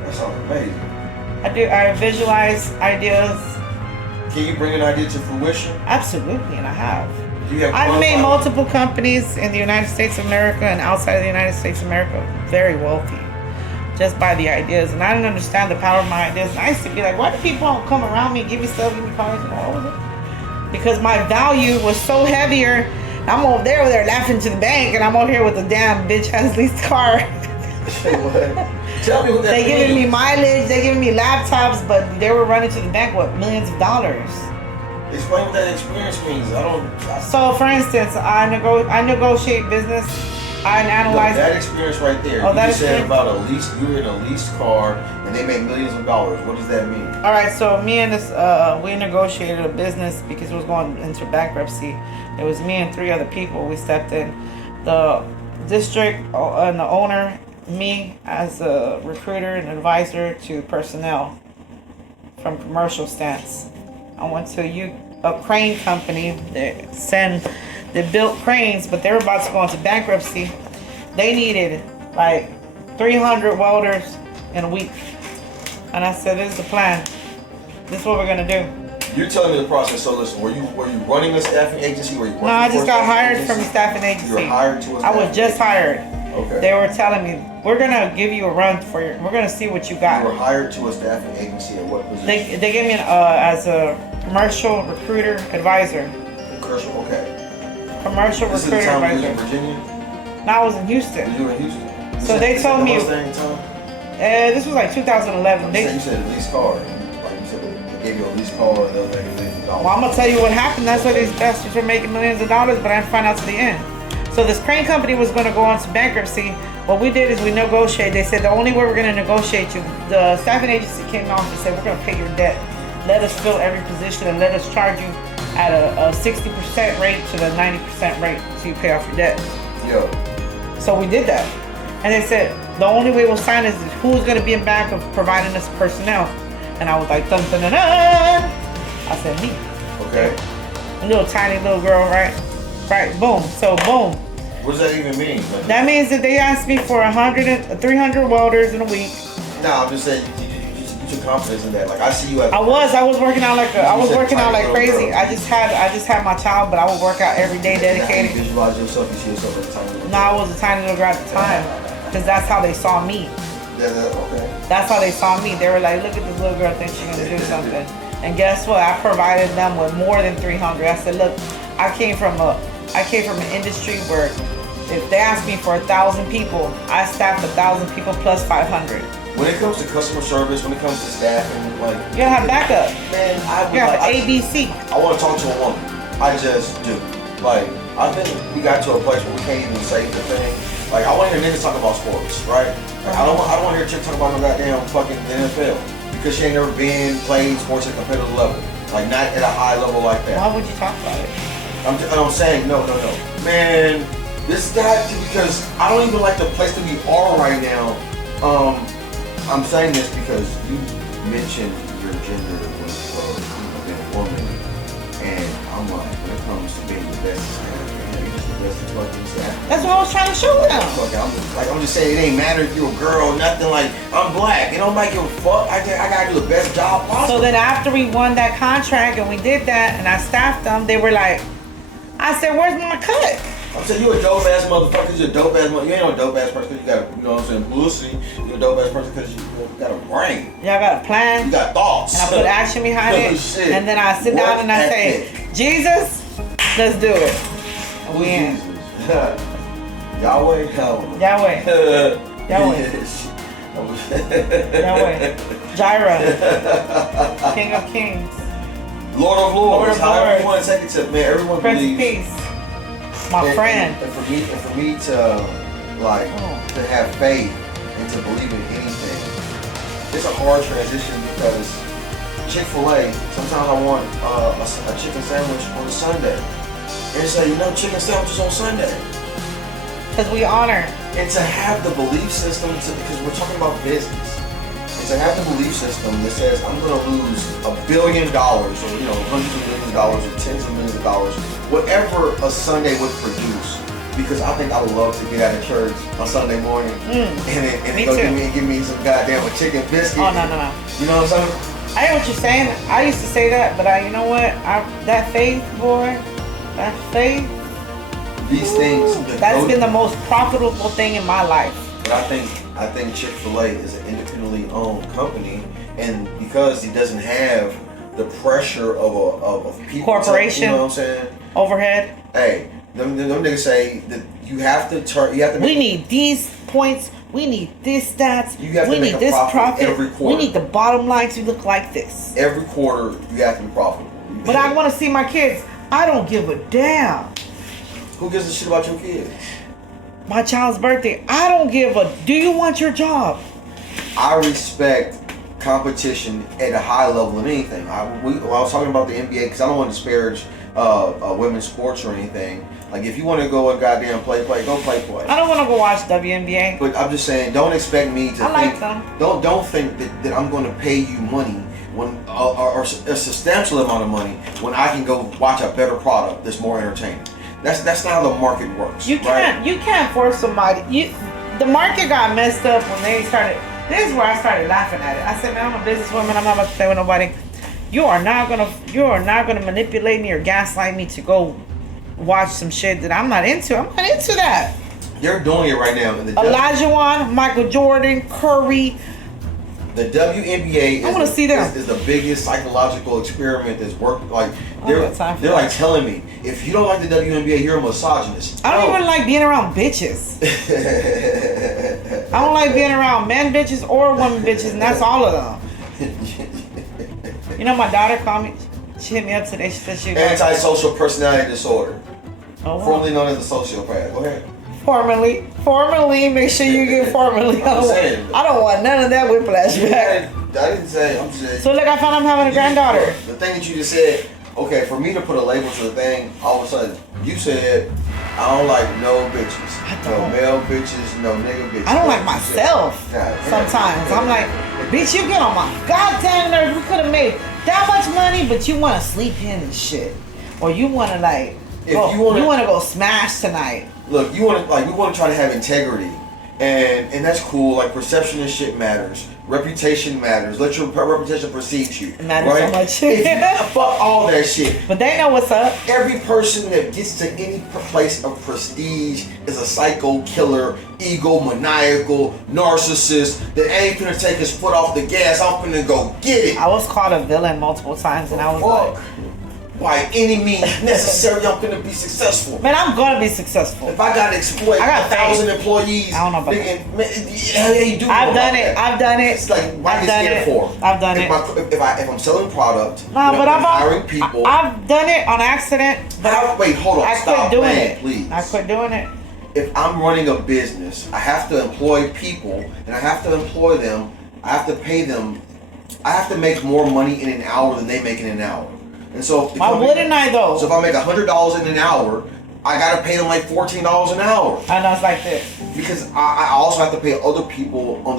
that sounds amazing. I visualize ideas. Can you bring an idea to fruition? Absolutely, and I have. I've made multiple companies in the United States of America and outside of the United States of America very wealthy just by the ideas. And I didn't understand the power of my ideas. And I used to be like, why do people all come around me and give me stuff, give me cars? What was it? Because my value was so heavier. I'm over there laughing to the bank, and I'm over here with a damn bitch has leased car. Tell me what that They giving me mileage, they giving me laptops, but they were running to the bank with millions of dollars. Explain what that experience means. So, for instance, I negotiate business. I analyze that experience right there. You said about you were in a leased car and they made millions of dollars. What does that mean? All right, so me and this, we negotiated a business because it was going into bankruptcy. It was me and 3 other people. We stepped in. The district and the owner, me as a recruiter and advisor to personnel from commercial stance. I went to a crane company that built cranes, but they were about to go into bankruptcy. They needed like 300 welders, in a week. And I said, this is the plan. This is what we're gonna do. You're telling me the process. So listen, were you running a staffing agency? Were you working No, I for just a got staffing hired agency? from a staffing agency. You were hired to a I staffing was just agency? hired. Okay. They were telling me, we're gonna give you a run for your. We're gonna see what you got. You were hired to a staffing agency at what position? They gave me as a commercial recruiter advisor. Commercial. Okay. Commercial This is recruiter the time you was advisor. in Virginia. No, I was in Houston. You were in Houston. So they told me. Mustang time? This was like 2011. You said a lease car. Like you said, they gave you a lease car and they'll make $50. Well, I'm gonna tell you what happened. That's why these bastards were making millions of dollars, but I didn't find out to the end. So this crane company was gonna go into bankruptcy. What we did is we negotiated. They said the only way we're gonna negotiate you, the staffing agency came off and said we're gonna pay your debt. Let us fill every position and let us charge you at a 60% rate to the 90% rate so you pay off your debt. Yo. So we did that. And they said the only way we'll sign is who's gonna be in back of providing us personnel. And I was like, dun dun dun dun. I said, me. Okay. A little tiny little girl, right? Right, boom. So boom. What does that even mean? Like, That means that they asked me for 300 welders in a week. nah, I'm just saying you took confidence in that. Like I see you at I was working out like You said crazy. tiny little girl. I just had my child, but I would work out every day How you dedicated. visualize yourself, you see yourself as a tiny little No, I was a tiny little girl at the time, because that's how they saw me. okay. That's how they saw me. They were like, look at this little girl, thinks she's gonna do something. And guess what? I provided them with more than 300. I said, look, I came from an industry where if they asked me for 1,000 people, I staffed 1,000 people plus 500. When it comes to customer service, when it comes to staffing, like You gotta have backup. man, You gotta have ABC. I want to talk to a woman. I just do. Like, I think we got to a place where we can't even say the thing. Like, I want to hear niggas talk about sports, right? Like, I don't want to hear a chick talk about no goddamn fucking NFL because she ain't never been playing sports at a competitive level. Like, not at a high level like that. Why would you talk about it? I'm saying no. Man, this got to, because I don't even like the place that we are right now. I'm saying this because you mentioned your gender was being a woman, and I'm like, when it comes to being the best staff, you're just the best fucking staff. That's what I was trying to show them. I'm just saying, it ain't matter if you're a girl, nothing. Like, I'm black. It don't make a fuck. I gotta do the best job possible. So then after we won that contract and we did that and I staffed them, they were like, I said, where's my cut? I'm saying, you a dope ass motherfucker. You a dope ass motherfucker. You ain't no dope ass person because you got, you know what I'm saying, pussy. You a dope ass person because you got a brain. Y'all got a plan. You got thoughts. And I put action behind it. Shit. And then I sit down and I say, Jesus, let's do it. And we in. Yahweh, hell. Yahweh. Yahweh. Yahweh. Jireh. King of Kings. Lord of Lords. Lord of However Lords. you want to take it to, man. Everyone Prince of believes. Peace. My friend. And for me to like to have faith and to believe in anything, it's a hard transition because Chick-fil-A, sometimes I want a chicken sandwich on a Sunday. And say, chicken sandwiches on Sunday. Because we honor. And to have the belief system, because we're talking about business, and to have the belief system that says I'm going to lose $1 billion, or hundreds of millions of dollars, or tens of millions of dollars, whatever a Sunday would produce. Because I think I would love to get out of church on Sunday morning and go give me some goddamn chicken biscuit. Oh no. You know what I'm saying? I hear what you're saying. I used to say that, but you know what? That faith, boy, that faith. These things. That's been the most profitable thing in my life. But I think Chick-fil-A is an independently owned company, and because it doesn't have the pressure of people, corporation, you know what I'm saying? Overhead. Hey, them niggas say that you have to. We need these points. We need this stats. You have to we make need a this profit every quarter. We need the bottom line to look like this. Every quarter, you have to be profitable. But I want to see my kids. I don't give a damn. Who gives a shit about your kids? My child's birthday. I don't give a. Do you want your job? I respect competition at a high level in anything. I was talking about the NBA because I don't want to disparage women's sports or anything. Like, if you want to go and goddamn play, go play. I don't want to go watch WNBA. But I'm just saying, don't expect me to. I like them. Don't think that I'm going to pay you money when or a substantial amount of money when I can go watch a better product that's more entertaining. That's not how the market works. You can't force somebody. The market got messed up when they started. This is where I started laughing at it. I said, man, I'm a businesswoman. I'm not about to play with nobody. You are not gonna manipulate me or gaslight me to go watch some shit that I'm not into. I'm not into that. You're doing it right now. In the Olajuwon, Michael Jordan, Curry. The WNBA I want to see them. Is the biggest psychological experiment that's worked. Like they're that. like telling me, if you don't like the WNBA, you're a misogynist. I don't even like being around bitches. I don't like being around men bitches or women bitches, and that's all of them. You know, my daughter called me. She hit me up today. She said she antisocial personality disorder, oh, wow. formerly known as a sociopath. Go ahead. Formerly, make sure you get formally. I don't want none of that whiplash back. I didn't say. I'm saying. So look, I found I'm having a granddaughter. The thing that you just said. Okay, for me to put a label to the thing, all of a sudden you said, I don't like no bitches, no male bitches, no nigga bitches. I don't like myself. Sometimes I'm like, bitch, you get on my goddamn nerves. We could have made that much money, but you want to sleep in and shit, or you want to like, you want to go smash tonight. Look, you want to we want to try to have integrity, and that's cool. Like perception and shit matters. Reputation matters. Let your reputation precede you. It matters so much. Fuck all that shit. But they know what's up. Every person that gets to any place of prestige is a psycho killer, egomaniacal, narcissist that ain't gonna take his foot off the gas. I'm gonna go get it. I was called a villain multiple times, and I was like, by any means necessary, I'm gonna be successful. Man, I'm gonna be successful. If I gotta exploit 1,000 employees, I don't know about that. You do. I've done it. It's like, why are you scared for? I've done it. If I'm selling product, no, but I'm hiring people. I've done it on accident. Wait, hold on. I Stop quit doing playing, it. Please. I quit doing it. If I'm running a business, I have to employ people, and I have to employ them. I have to pay them. I have to make more money in an hour than they make in an hour. And so, why wouldn't I though? So if I make $100 in an hour, I gotta pay them like $14 an hour. I know it's like this. Because I also have to pay other people on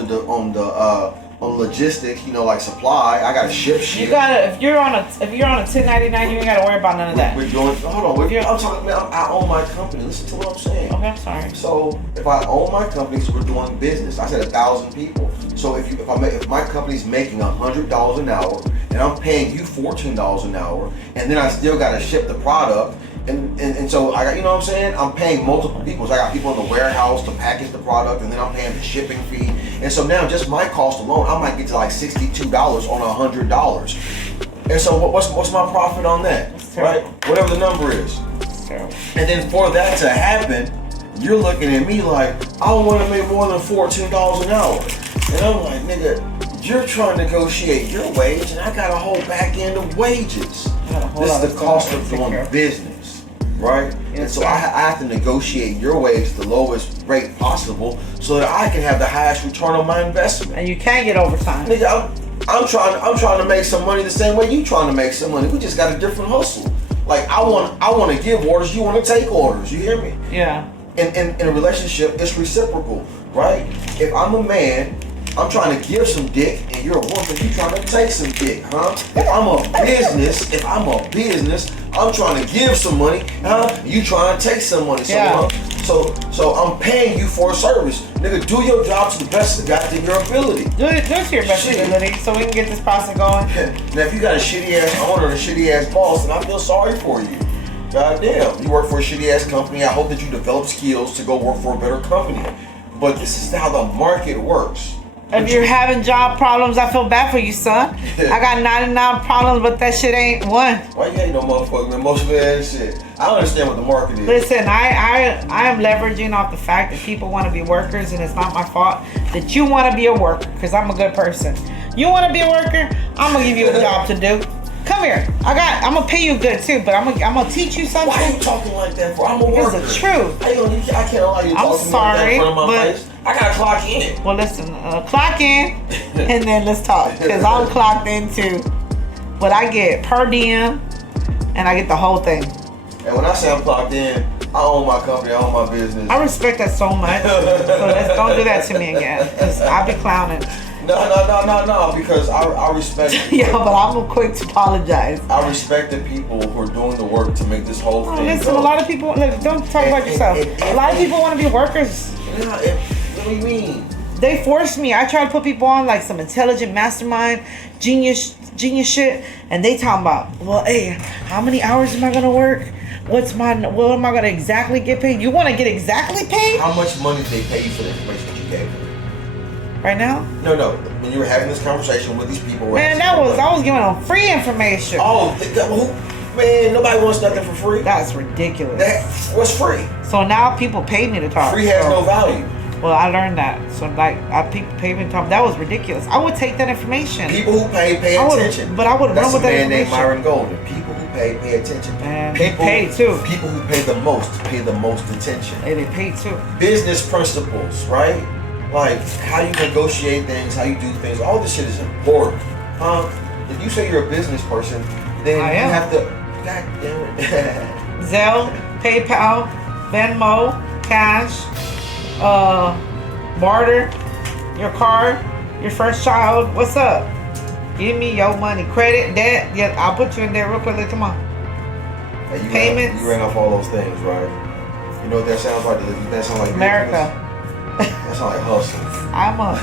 logistics. You know, like supply. I gotta ship shit. You gotta if you're on a 1099, you ain't gotta worry about none of that. We're doing. Hold on. I'm talking. Man, I own my company. Listen to what I'm saying. Okay, I'm sorry. So if I own my company, so we're doing business. I said 1,000 people. So if my company's making $100 an hour, and I'm paying you $14 an hour, and then I still gotta ship the product, and so I got, you know what I'm saying? I'm paying multiple people. So I got people in the warehouse to package the product, and then I'm paying the shipping fee. And so now just my cost alone, I might get to like $62 on $100. And so what's my profit on that? Right? Whatever the number is. And then for that to happen, you're looking at me like, I don't want to make more than $14 an hour. And I'm like, nigga, you're trying to negotiate your wage, and I got a whole back end of wages. This is the cost of doing business, right? And so I have to negotiate your wage the lowest rate possible so that I can have the highest return on my investment. And you can't get overtime. Nigga, I'm trying to make some money the same way you trying to make some money. We just got a different hustle. Like I want to give orders, you want to take orders. You hear me? Yeah. In a relationship, it's reciprocal, right? If I'm a man, I'm trying to give some dick, and you're a woman, you trying to take some dick, huh? If I'm a business, I'm trying to give some money, huh? You trying to take some money. So, so I'm paying you for a service. Nigga, do your job to the best of your ability. Do it to your best ability so we can get this process going. Now, if you got a shitty ass owner and a shitty ass boss, then I feel sorry for you. God damn, you work for a shitty ass company. I hope that you develop skills to go work for a better company. But this is how the market works. If you're having job problems, I feel bad for you, son. I got 99 problems, but that shit ain't one. Why you ain't no motherfucker, man? Most of that shit. I don't understand what the market is. Listen, I am leveraging off the fact that people want to be workers, and it's not my fault that you want to be a worker, because I'm a good person. You want to be a worker? I'm gonna give you a job to do. Come here. I'm gonna pay you good too, but I'm gonna teach you something. Why are you talking like that for? I'm a worker. It's the truth. I can't allow you to talk to me like that in front of my face. I gotta clock in. Well, listen, clock in, and then let's talk. Because I'm clocked into what I get per diem, and I get the whole thing. And when I say I'm clocked in, I own my company, I own my business. I respect that so much. So don't do that to me again, because I'll be clowning. No, because I respect. Yeah, but I'm quick to apologize. I respect the people who are doing the work to make this whole thing listen, go. A lot of people, look, don't talk about yourself. A lot of people want to be workers. What do you mean? they forced me. I try to put people on like some intelligent mastermind, genius shit, and they talking about, well, hey, how many hours am I gonna work? What am I gonna exactly get paid? You want to get exactly paid? How much money did they pay you for the information that you gave them? Right now? No. When you were having this conversation with these people, Man, I was giving them free information. Oh, man, nobody wants nothing for free. That's ridiculous. What's free? So now people pay me to talk. Free has no value. Well, I learned that. So like, people pay me to talk. That was ridiculous. I would take that information. People who pay attention. But I would run with that information. That's a man named Myron Golden. People who pay attention. Man, they pay too. People who pay the most attention. Hey, they pay too. Business principles, right? Like how you negotiate things, how you do things. All this shit is important, huh? If you say you're a business person, then you have to. God damn it. Zelle, PayPal, Venmo, cash, barter, your car, your first child. What's up? Give me your money. Credit, debt. Yeah, I'll put you in there real quickly. Come on. Hey, Payments. You ran off all those things, right? You know what that sounds like? That sounds like America. That sounds like hustling. I'm a.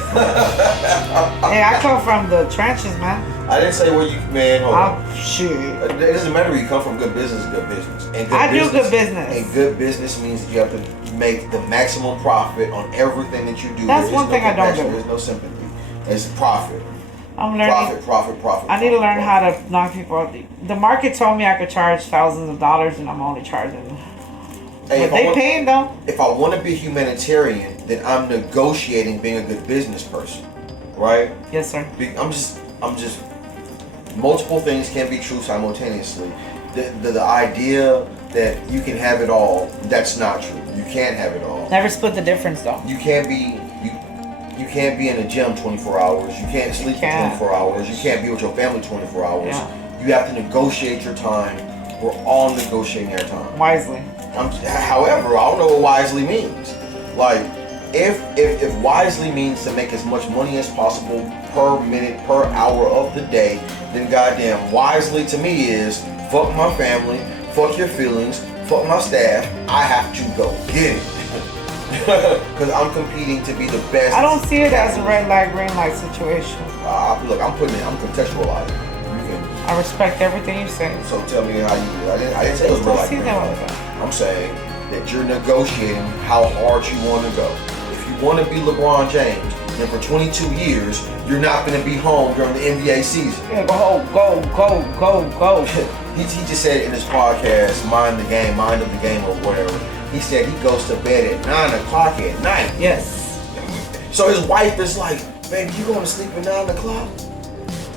Hey, I come from the trenches, man. I didn't say where you, man. Hold on. Shit. It doesn't matter where you come from. Good business is good business. And do good business. And good business means that you have to make the maximum profit on everything that you do. That's one thing I don't do. There's no sympathy. It's profit. I'm learning. Profit. I need to learn how to knock people out. The market told me I could charge thousands of dollars, and I'm only charging. Hey, but they paying though. If I want to be humanitarian, then I'm negotiating being a good business person, right? Yes, sir. I'm just. Multiple things can be true simultaneously. The idea that you can have it all, that's not true. You can't have it all. Never split the difference though. You can't be in a gym 24 hours. You can't sleep for 24 hours. You can't be with your family 24 hours. Yeah. You have to negotiate your time. We're all negotiating our time. Wisely. However, I don't know what wisely means. Like, if wisely means to make as much money as possible per minute, per hour of the day, then goddamn wisely to me is fuck my family, fuck your feelings, fuck my staff. I have to go get it. Because I'm competing to be the best. I don't see it as a red light, green light situation. Look, I'm contextualizing. I respect everything you say. So tell me how you do it. I didn't say it was red light, green light. I'm saying that you're negotiating how hard you want to go. If you want to be LeBron James, then for 22 years, you're not going to be home during the NBA season. Yeah, go. He just said in his podcast, Mind of the Game or whatever, he said he goes to bed at 9 o'clock at night. Yes. So his wife is like, baby, you going to sleep at 9 o'clock?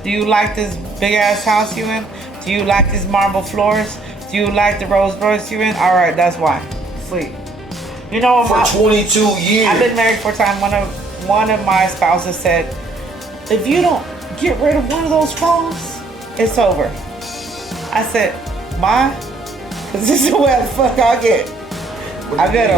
Do you like this big ass house you in? Do you like these marble floors? Do you like the Rolls Royce you in? All right, that's why. Sleep. You know, for 22 years. I've been married 4 times. One of my spouses said, if you don't get rid of one of those phones, it's over. I said, why? Because this is where the fuck I get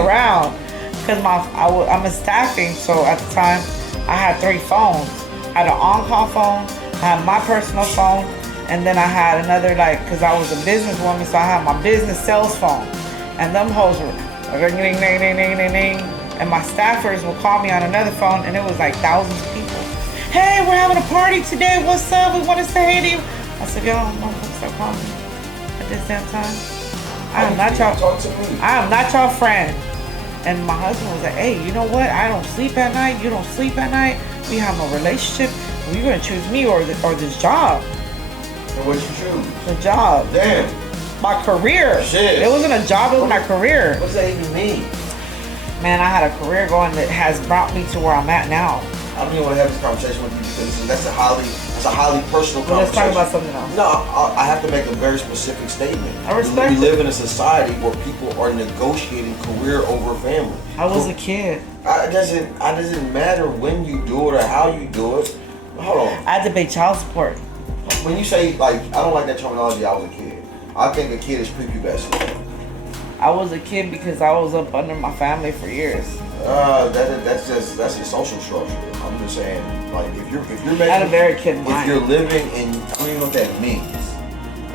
around. Because I'm a staffing, so at the time I had 3 phones. I had an on-call phone, I had my personal phone, and then I had another, because I was a businesswoman, so I had my business sales phone. And them hoes were ring, ring, ring, ring, ring, ring, ring. And my staffers would call me on another phone, and it was like thousands of people. Hey, we're having a party today. What's up? We want to say hey to you. I said, yo, motherfuckers, stop calling me at this damn time. I am not your friend. And my husband was like, hey, you know what? I don't sleep at night. You don't sleep at night. We have a relationship. You're going to choose me or this job. And what'd you choose? The job. Damn. My career. Shit. It wasn't a job. It was my career. What does that even mean? Man, I had a career going that has brought me to where I'm at now. I don't even want to have this conversation with you because that's a highly personal conversation. Let's talk about something else. No, I have to make a very specific statement. I respect We live in a society where people are negotiating career over family. I was a kid. It doesn't matter when you do it or how you do it. Hold on. I had to pay child support. When you say, I don't like that terminology, I was a kid. I think a kid is prepubescent. I was a kid because I was up under my family for years. That's your social structure. I'm just saying, if you're making, I had a very kid mind. If you're living in, I don't even know what that means.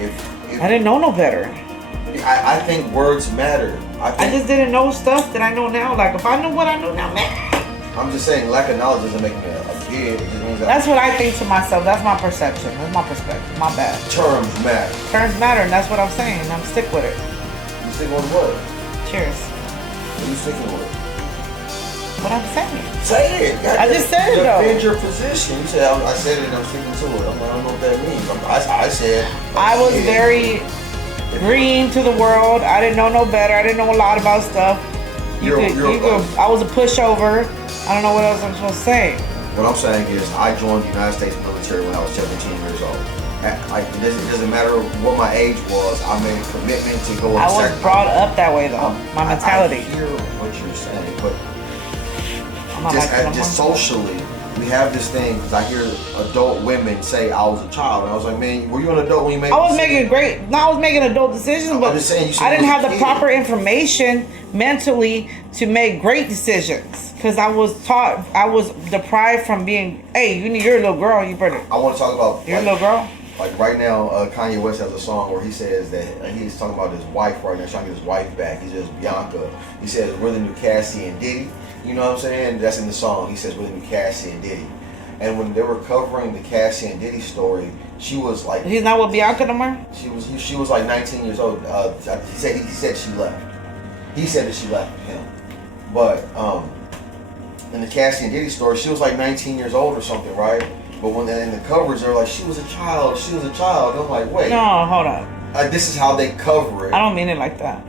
If I didn't know no better. I think words matter. I just didn't know stuff that I know now. Like if I knew what I know now, man. I'm just saying, lack of knowledge doesn't make me a kid. It just means that That's what I think to myself. That's my perception. That's my perspective. My bad. terms matter. Terms matter, and that's what I'm saying. I'm stick with it. You sticking with what? Cheers. What are you sticking with? What I'm saying. Say it. I just said it, though. Defend your position. You said I said it and I'm sticking to it. I don't know what that means. I said. I was very green to the world. I didn't know no better. I didn't know a lot about stuff. I was a pushover. I don't know what else I'm supposed to say. What I'm saying is, I joined the United States military when I was 17 years old. It doesn't matter what my age was. I made a commitment to go. I was brought up that way, though. My mentality. I hear what you're saying, but I'm not just socially, we have this thing. Because I hear adult women say, "I was a child," and I was like, "Man, were you an adult when you made?" I was making adult decisions, but just saying, I didn't have the proper information mentally to make great decisions. Because I was deprived from being, hey, you're a little girl, you better. I want to talk about. You're a little girl. Like right now, Kanye West has a song where he says that he's talking about his wife right now, trying to get his wife back. He says Bianca. He says we're the new Cassie and Diddy. You know what I'm saying? That's in the song. He says we're the new Cassie and Diddy. And when they were covering the Cassie and Diddy story, she was like. He's not with Bianca no more. She was like 19 years old. He said she left. He said that she left him, but in the Cassie and Diddy story, she was like 19 years old or something, right? But when they're in the covers, they're like, she was a child. And I'm like, wait. No, hold on. This is how they cover it. I don't mean it like that.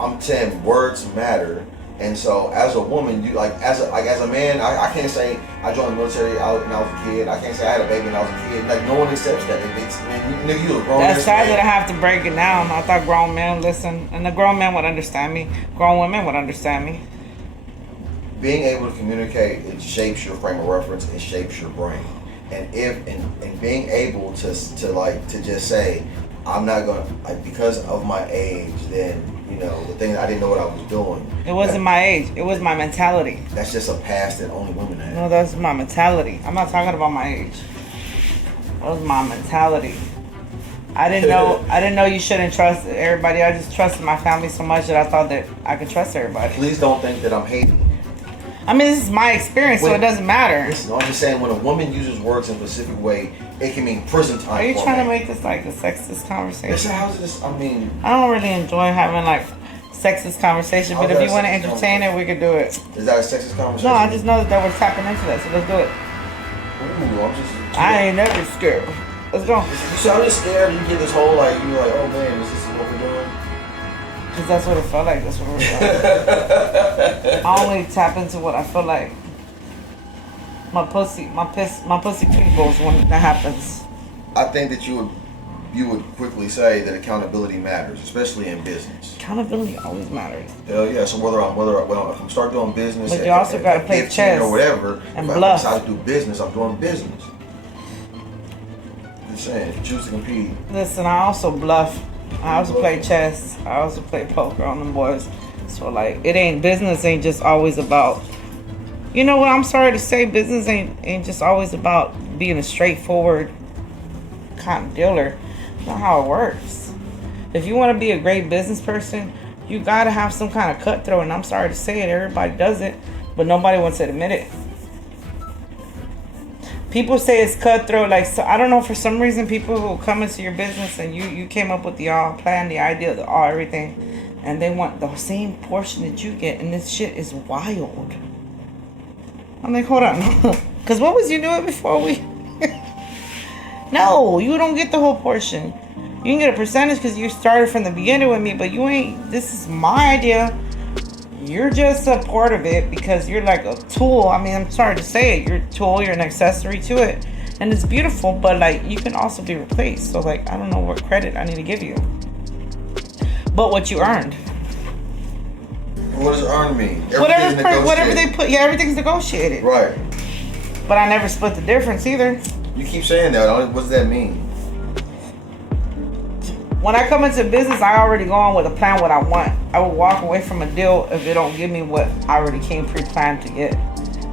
I'm saying words matter. And so as a woman, you as a man, I can't say I joined the military when I was a kid. I can't say I had a baby when I was a kid. Like, no one accepts that. Nigga, you a grown man. That's sad that I have to break it down. I thought grown men listen, and the grown men would understand me. Grown women would understand me. Being able to communicate, it shapes your frame of reference. It shapes your brain. And being able to just say, I'm not gonna, because of my age, then the thing I didn't know what I was doing. It wasn't my age. It was my mentality. That's just a past that only women have. No, that's my mentality. I'm not talking about my age. That was my mentality. I didn't know you shouldn't trust everybody. I just trusted my family so much that I thought that I could trust everybody. Please don't think that I'm hating. I mean, this is my experience, so it doesn't matter. Listen, I'm just saying, when a woman uses words in a specific way, it can mean prison time. Are you trying to make this like a sexist conversation? Listen, how's this? I mean, I don't really enjoy having like sexist conversation, but if you want to entertain it, we could do it. Is that a sexist conversation? No, I just know that we're tapping into that, so let's do it. Ooh, I ain't never scared. Let's go. You sound just scared. You get this whole like, you're like, oh man, is this what we're doing? Because that's what it felt like. That's what we're doing. I only tap into what I feel like. My pussy tingles when that happens. I think that you would quickly say that accountability matters, especially in business. Accountability always matters. Hell yeah. So if I'm start doing business, but you also got to play chess or whatever, and if bluff. I decide to do business, I'm doing business. I'm saying, choose to compete. Listen, I also bluff. I also play chess. I also play poker on them boys. So like, business ain't just always about. You know what? I'm sorry to say, business ain't just always about being a straightforward kind of dealer. That's not how it works. If you want to be a great business person, you gotta have some kind of cutthroat. And I'm sorry to say it, everybody does it, but nobody wants to admit it. People say it's cutthroat, like, so I don't know, for some reason people who come into your business and you came up with the all plan, the idea, the all everything, and they want the same portion that you get, and this shit is wild. I'm like, hold on. Because what was you doing before we... No, you don't get the whole portion. You can get a percentage because you started from the beginning with me, but you ain't... This is my idea. You're just a part of it because you're like a tool. I mean, I'm sorry to say it. You're a tool. You're an accessory to it. And it's beautiful, but like, you can also be replaced. So like, I don't know what credit I need to give you. But what you earned. What does earn mean? Whatever they put, yeah, everything's negotiated. Right. But I never split the difference either. You keep saying that. What does that mean? When I come into business, I already go on with a plan what I want. I will walk away from a deal if it don't give me what I already came pre-planned to get.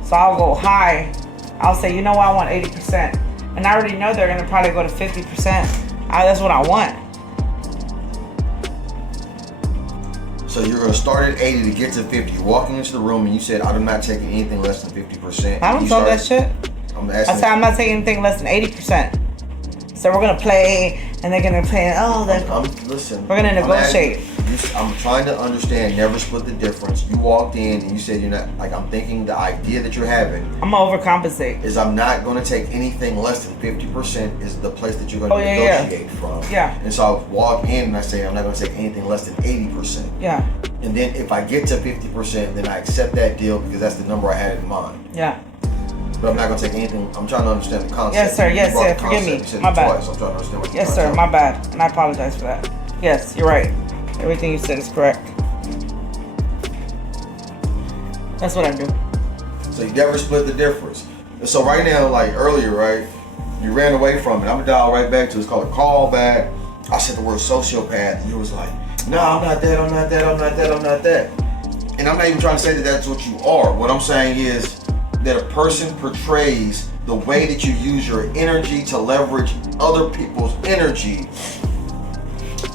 So I'll go high. I'll say, you know what, I want 80%. And I already know they're going to probably go to 50%. That's what I want. So you're going to start at 80 to get to 50. You're walking into the room and you said, I'm not taking anything less than 50%. I don't tell that shit. I'm I said I'm not taking anything less than 80%. So we're gonna play, and they're gonna play. Oh, listen. We're gonna negotiate. I'm trying to understand. Never split the difference. You walked in and you said you're not. Like, I'm thinking the idea that you're having. I'm gonna overcompensate. Is I'm not gonna take anything less than 50%. Is the place that you're gonna negotiate from. Yeah. And so I walk in and I say I'm not gonna take anything less than 80%. Yeah. And then if I get to 50%, then I accept that deal because that's the number I had in mind. Yeah. But I'm not gonna take anything. I'm trying to understand the concept. Yes, sir. Yes, sir. Forgive me. My bad. Twice. I'm trying to understand what yes, sir. My bad. And I apologize for that. Yes, you're right. Everything you said is correct. That's what I do. So you never split the difference. And so right now, like earlier, right, you ran away from it. I'm gonna dial right back to it. It's called a callback. I said the word sociopath, and you was like, no, I'm not that. I'm not that. I'm not that. I'm not that. And I'm not even trying to say that that's what you are. What I'm saying is that a person portrays the way that you use your energy to leverage other people's energy.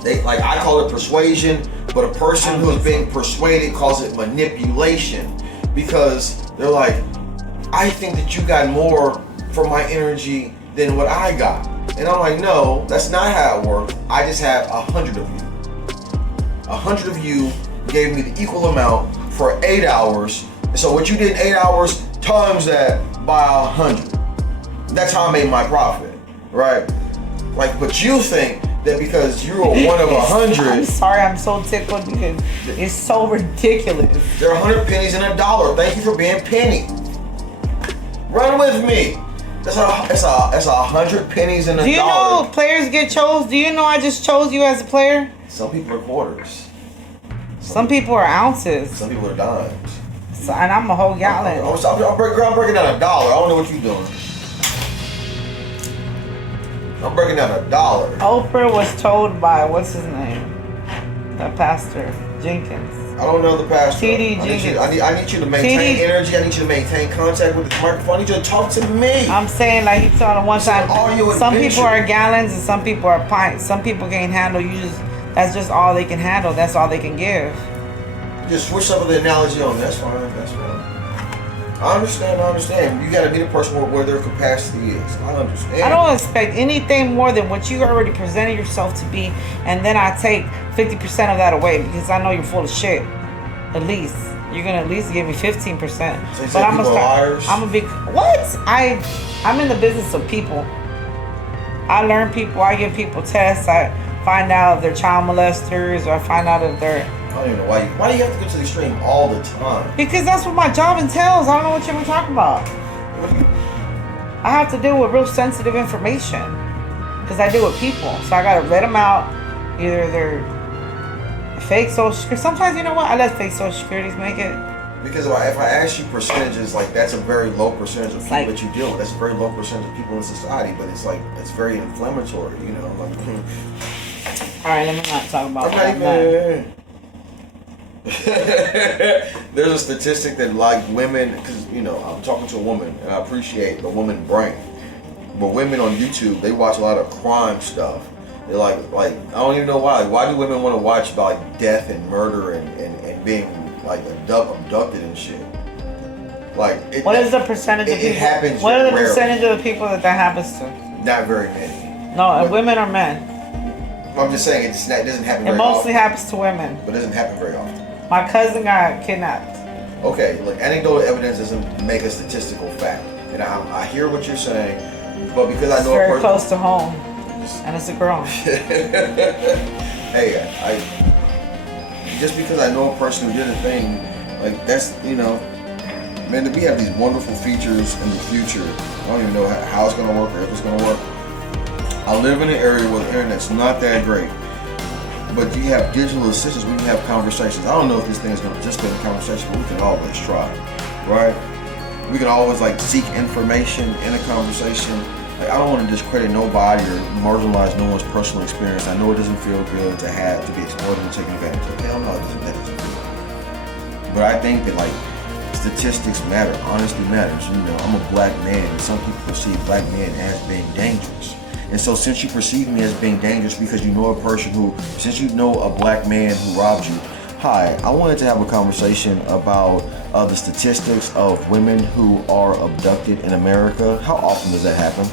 They, like, I call it persuasion, but a person who is being persuaded calls it manipulation, because they're like, I think that you got more from my energy than what I got. And I'm like, no, that's not how it works. I just have 100 of you. 100 of you gave me the equal amount for 8 hours. And so what you did in 8 hours, times that by 100. That's how I made my profit, right? Like, but you think that because you're one of 100. I'm sorry, I'm so tickled because it's so ridiculous. There are 100 pennies in a dollar. Thank you for being penny. Run with me. That's a 100 pennies in a dollar. Do you know players get chose? Do you know I just chose you as a player? Some people are quarters. Some people are ounces. Some people are dimes. So, and I'm a whole gallon. I'm breaking down a dollar. I don't know what you're doing. I'm breaking down a dollar. Oprah was told by, what's his name? That pastor, Jenkins. I don't know the pastor. T.D. Jenkins. I need you to maintain energy. I need you to maintain contact with the microphone. I need you to talk to me. I'm saying, like he told him one time, some people are gallons and some people are pints. Some people can't handle, that's just all they can handle. That's all they can give. Just switch up the analogy on. That's fine. I understand. You gotta be the person where their capacity is. I understand. I don't expect anything more than what you already presented yourself to be, and then I take 50% of that away because I know you're full of shit. At least you're gonna at least give me 15%. So you but I'm gonna liars? I'm a big what? I'm in the business of people. I learn people. I give people tests. I find out if they're child molesters, or I find out if they're. I don't even know why do you have to go to the extreme all the time? Because that's what my job entails. I don't know what you're talking about. I have to deal with real sensitive information because I deal with people. So I gotta vet them out. Either they're fake social security. Sometimes, you know what? I let fake social securities make it. Because if I ask you percentages, like, that's a very low percentage of people that you deal with. That's a very low percentage of people in society. But it's like, it's very inflammatory, you know. Like, all right, let me not talk about that. There's a statistic that, like, women, because, you know, I'm talking to a woman and I appreciate the woman brain, but women on YouTube, they watch a lot of crime stuff. They're like I don't even know why do women want to watch about, like, death and murder and being, like, abducted and shit? Like, what is the percentage of people? It happens. What are the percentage of the people that happens to? Not very many. No, women or men? I'm just saying, it doesn't happen very often. It mostly happens to women. But it doesn't happen very often. My cousin got kidnapped. Okay, look, anecdotal evidence doesn't make a statistical fact. And I hear what you're saying, but because I know it's very close to home, and it's a girl. Hey, just because I know a person who did a thing, like, that's, you know, man, we have these wonderful features in the future. I don't even know how it's going to work or if it's going to work. I live in an area where the internet's not that great. But you have digital assistants, we can have conversations. I don't know if this thing is going to just be a conversation, but we can always try, right? We can always, like, seek information in a conversation. Like, I don't want to discredit nobody or marginalize no one's personal experience. I know it doesn't feel good to be exploited and taken advantage of. Hell no, that doesn't feel good. But I think that, like, statistics matter, honesty matters. You know, I'm a black man, and some people perceive black men as being dangerous. And so since you perceive me as being dangerous because you know a person since you know a black man who robbed you, Hi, I wanted to have a conversation about the statistics of women who are abducted in America. How often does that happen?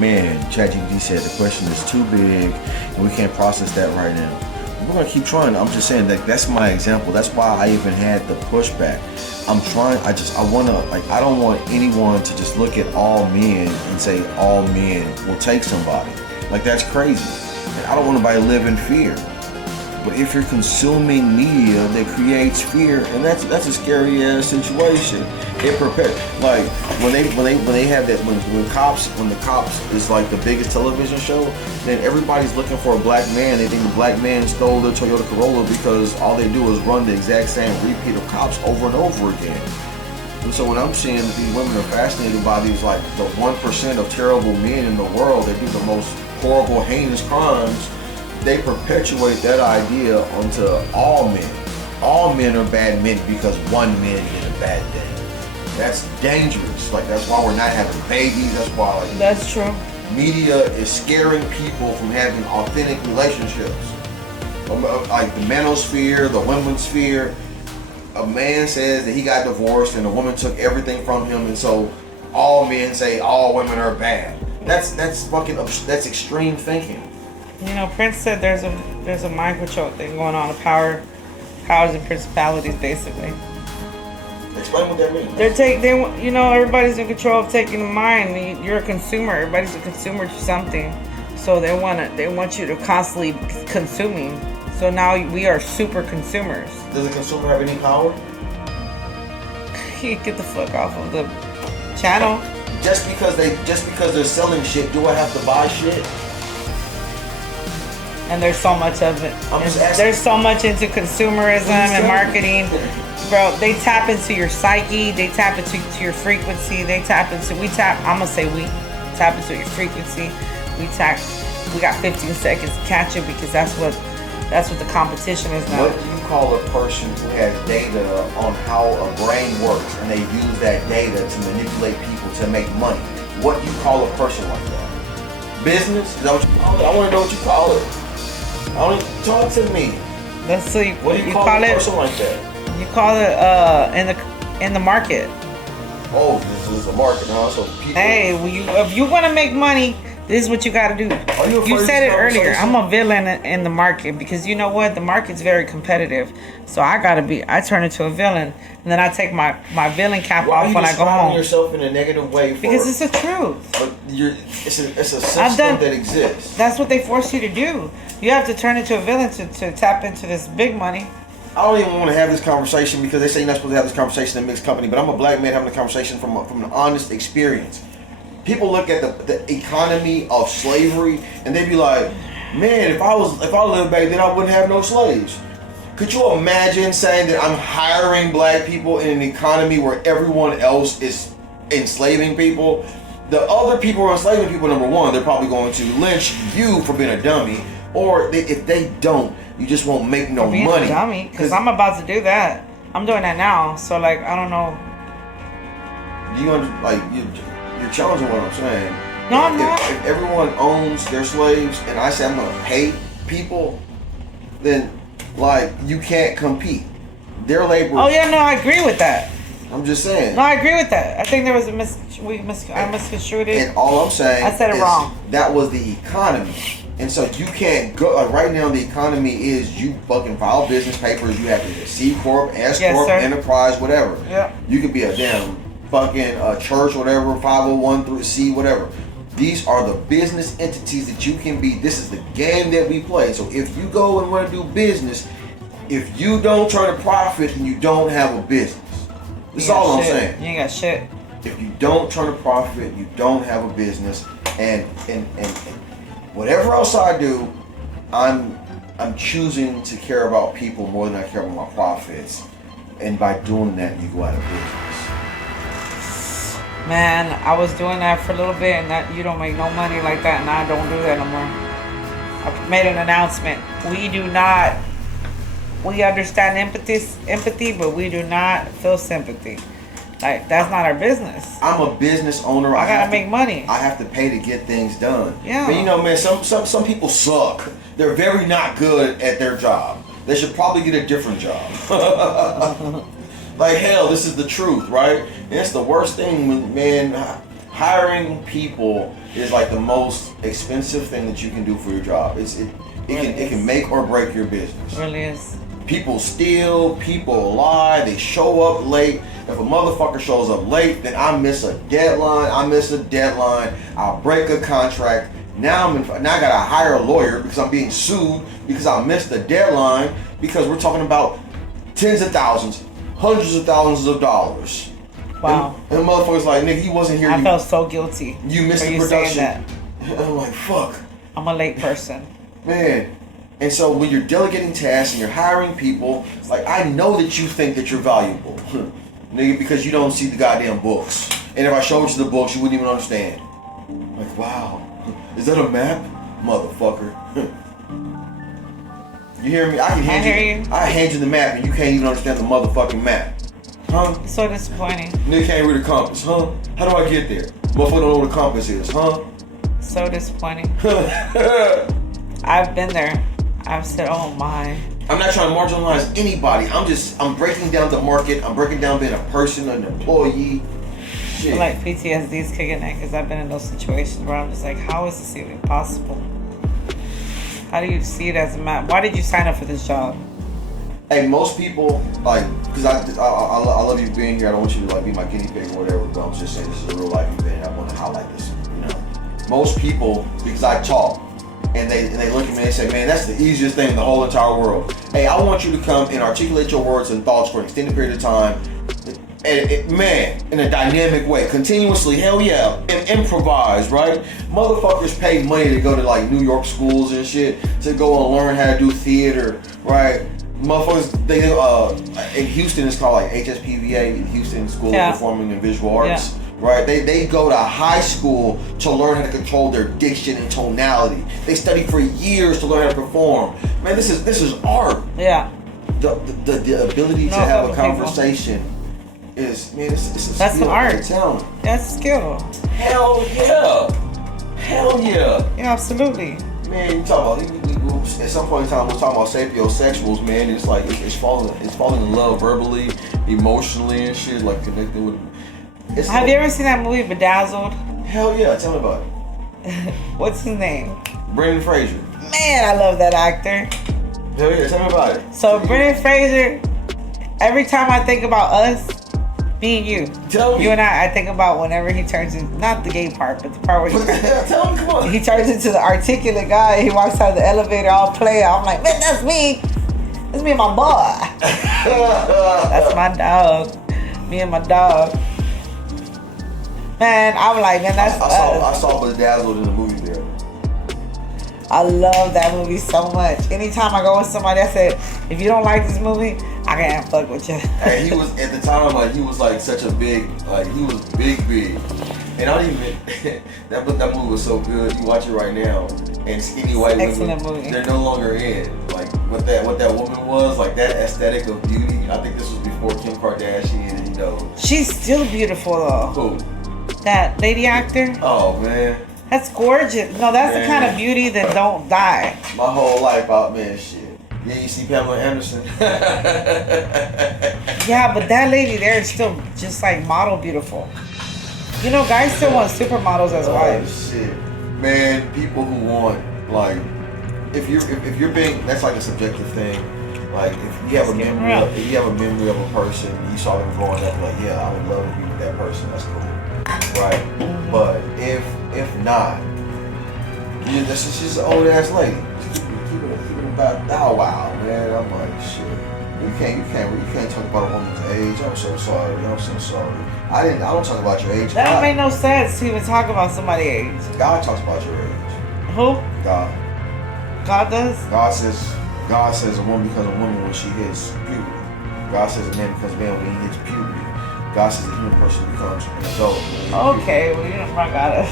Man, ChatGPT said the question is too big and we can't process that right now. We're gonna keep trying. I'm just saying that that's my example. That's why I even had the pushback. I'm trying. I don't want anyone to just look at all men and say all men will take somebody. Like, that's crazy. And I don't want anybody to live in fear. But if you're consuming media that creates fear, and that's a scary ass situation. It like when they have that when the cops is like the biggest television show, then everybody's looking for a black man. They think the black man stole their Toyota Corolla because all they do is run the exact same repeat of cops over and over again. And so when I'm seeing that these women are fascinated by these, like, the 1% of terrible men in the world that do the most horrible, heinous crimes, they perpetuate that idea onto all men. All men are bad men because one man did a bad thing. That's dangerous. Like, that's why we're not having babies. That's why, like, That's true. media is scaring people from having authentic relationships. Like the manosphere, the women's sphere. A man says that he got divorced and a woman took everything from him, and so all men say all women are bad. That's that's extreme thinking. You know, Prince said there's a mind control thing going on, powers and principalities, basically. Explain what that means. Everybody's in control of taking the mind. You're a consumer. Everybody's a consumer to something, so they want you to constantly be consuming. So now we are super consumers. Does a consumer have any power? You get the fuck off of the channel. Just because they're selling shit, do I have to buy shit? And there's so much of it. I'm just asking. There's so much into consumerism and marketing. Bro, they tap into your psyche, they tap into your frequency, we tap into your frequency. We got 15 seconds to catch it because that's what the competition is now. What do you call a person who has data on how a brain works and they use that data to manipulate people to make money? What do you call a person like that? Business? Is that what you call it? I want to know what you call it. I want to talk to me. Let's see. What do you call a person like that? You call it in the market. Oh, this is a market now. So people. Hey, if you want to make money, this is what you got to do. You said it earlier. I'm a villain in the market because you know what? The market's very competitive. So I turn into a villain, and then I take my villain cap off when I go home. Why are you yourself in a negative way? Because it's the truth. It's a system that exists. That's what they force you to do. You have to turn into a villain to tap into this big money. I don't even want to have this conversation because they say you're not supposed to have this conversation in mixed company, but I'm a black man having a conversation from an honest experience. People look at the economy of slavery and they be like, man, if I lived back then, I wouldn't have no slaves. Could you imagine saying that I'm hiring black people in an economy where everyone else is enslaving people? The other people who are enslaving people, number one, they're probably going to lynch you for being a dummy, or if they don't, you just won't make no being money. A dummy, because I'm about to do that. I'm doing that now, so like I don't know. You're challenging what I'm saying. No, I'm not. If everyone owns their slaves, and I say I'm gonna pay people, then like you can't compete. Their labor. Oh yeah, no, I agree with that. I'm just saying. No, I agree with that. I think there was I misconstrued it. And all I'm saying, I said it wrong. That was the economy. And so you can't go, like right now the economy is you fucking file business papers, you have to be a C Corp, S Corp, enterprise, whatever. Yeah. You could be a damn fucking church, whatever, 501c, whatever. These are the business entities that you can be. This is the game that we play. So if you go and want to do business, if you don't try to profit, then you don't have a business. That's all I'm saying. You ain't got shit. If you don't try to profit, you don't have a business. And whatever else I do, I'm choosing to care about people more than I care about my profits. And by doing that, you go out of business. Man, I was doing that for a little bit, and that you don't make no money like that, and I don't do that no more. I made an announcement. We understand empathy, but we do not feel sympathy. Like, that's not our business. I'm a business owner. I gotta make money. I have to pay to get things done. Yeah. But you know, man, some people suck. They're very not good at their job. They should probably get a different job. Like, hell, this is the truth, right? And it's the worst thing when, man, hiring people is like the most expensive thing that you can do for your job. It can make or break your business. It really is. People steal, people lie, they show up late. If a motherfucker shows up late, then I miss a deadline. I'll break a contract. Now I gotta hire a lawyer because I'm being sued because I missed the deadline, because we're talking about tens of thousands, hundreds of thousands of dollars. Wow. And the motherfucker's like, nigga, you wasn't here. I felt so guilty. You missed for the you production. saying And I'm like, fuck. I'm a late person. Man. And so when you're delegating tasks and you're hiring people, like, I know that you think that you're valuable. Nigga, because you don't see the goddamn books. And if I showed you the books, you wouldn't even understand. Like, wow. Is that a map? Motherfucker. You hear me? I hand you the map and you can't even understand the motherfucking map. Huh? It's so disappointing. Nigga can't read a compass, huh? How do I get there? Motherfucker don't know what a compass is, huh? So disappointing. I've been there. I've said, oh my. I'm not trying to marginalize anybody. I'm breaking down the market. I'm breaking down being a person, an employee. I feel like PTSD is kicking in because I've been in those situations where I'm just like, how is this even possible? How do you see it as a map? Why did you sign up for this job? Hey, most people, like, because I love you being here. I don't want you to, like, be my guinea pig or whatever, but I'm just saying this is a real life event. I want to highlight this, you know. Most people, because I talk, and they look at me and they say, man, that's the easiest thing in the whole entire world. Hey, I want you to come and articulate your words and thoughts for an extended period of time. And man, in a dynamic way, continuously, hell yeah, and improvise, right? Motherfuckers pay money to go to like New York schools and shit to go and learn how to do theater, right? Motherfuckers, in Houston it's called like HSPVA, Houston School of Performing and Visual Arts, right? They go to high school to learn how to control their diction and tonality. They study for years to learn how to perform. Man, this is art. Yeah. The ability to have a conversation. It's a that's skill, an art. it's a talent. That's a skill. Hell yeah. Yeah, absolutely. Man, you talk about at some point in time we're talking about sapiosexuals, man. It's like it's falling in love verbally, emotionally and shit, like connecting with. Have you ever seen that movie Bedazzled? Hell yeah, tell me about it. What's his name? Brendan Fraser. Man, I love that actor. Hell yeah, tell me about it. So Brendan Fraser, every time I think about us, me and you. Tell me. You and I think about whenever he turns in, not the gay part, but the part where tell me, come on. He turns into the articulate guy. He walks out of the elevator all play. I'm like, man, that's me. That's me and my boy. That's my dog. Me and my dog. Man, I'm like, man, that's I saw Bedazzled in the movie there. I love that movie so much. Anytime I go with somebody, I said, if you don't like this movie, I can't fuck with you. And he was at the time, like he was like such a big, like he was big. And I don't even that movie was so good. You watch it right now, and Skinny White Women, movie. They're no longer in. Like what that woman was, like that aesthetic of beauty. I think this was before Kim Kardashian. You know, she's still beautiful though. Who? That lady actor. Oh man. That's gorgeous. No, that's the kind of beauty that don't die. My whole life out, man, shit. Yeah, you see Pamela Anderson. Yeah, but that lady there is still just like model beautiful. You know, guys still want supermodels as wives. Shit. Man, people who want, like, if you're being, that's like a subjective thing. Like, if you have a memory of a person, you saw them growing up, like, yeah, I would love to be with that person, that's cool. Right? Mm-hmm. But if not, this is just an old ass lady. Keep it about wow, man. I'm like, shit. You can't talk about a woman's age. I'm so sorry. I don't talk about your age. That don't make no sense to even talk about somebody's age. God talks about your age. Who? God. God does? God says a woman becomes a woman when she hits puberty. God says a man becomes a man when he hits puberty. God says a human person becomes an adult. Okay, well, you know, my God.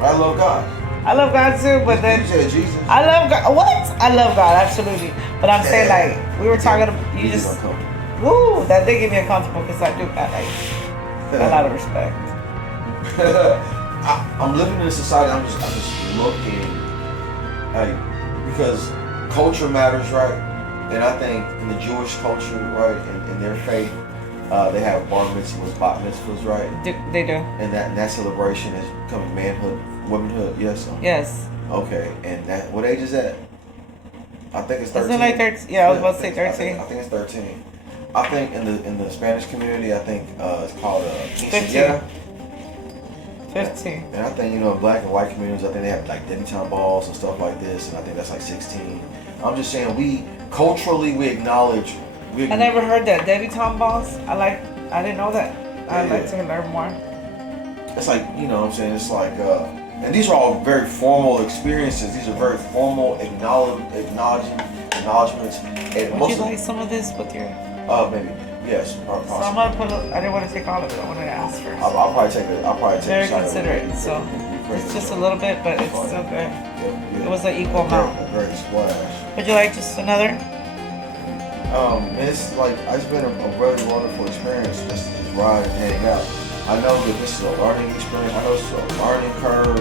I love God. I love God too, but then you said Jesus. I love God. What? I love God, absolutely. But I'm saying, like, we were talking. You just, woo, that did get me uncomfortable because I do got like A lot of respect. I'm living in a society. I'm just looking, like, because culture matters, right? And I think in the Jewish culture, right, in their faith, they have bar mitzvahs, bat mitzvahs, right? They do. And that celebration is becoming manhood, womanhood. Yes. Yes. Okay. And that, what age is that? I think it's 13. Isn't it like 13? Yeah, I was about to say 13. I think it's 13. I think in the Spanish community, I think it's called 15. 15. And I think, in black and white communities, I think they have like debutante balls and stuff like this, and I think that's like 16. I'm just saying, we acknowledge. I never heard that. Debutante balls? I didn't know that. I'd like to learn more. It's like, what I'm saying? It's like, and these are all very formal experiences. These are very formal acknowledgements. And Would you like some of this with your... Maybe. Yes. So I'm going to put I didn't want to take all of it. I wanted to ask first. I'll probably take it. Very considerate. So it's just a little bit, but it's still good. It was an equal amount. A great splash. Would you like just another? It's like, it's been a really wonderful experience just to ride and hang out. I know that this is a learning experience. I know it's a learning curve,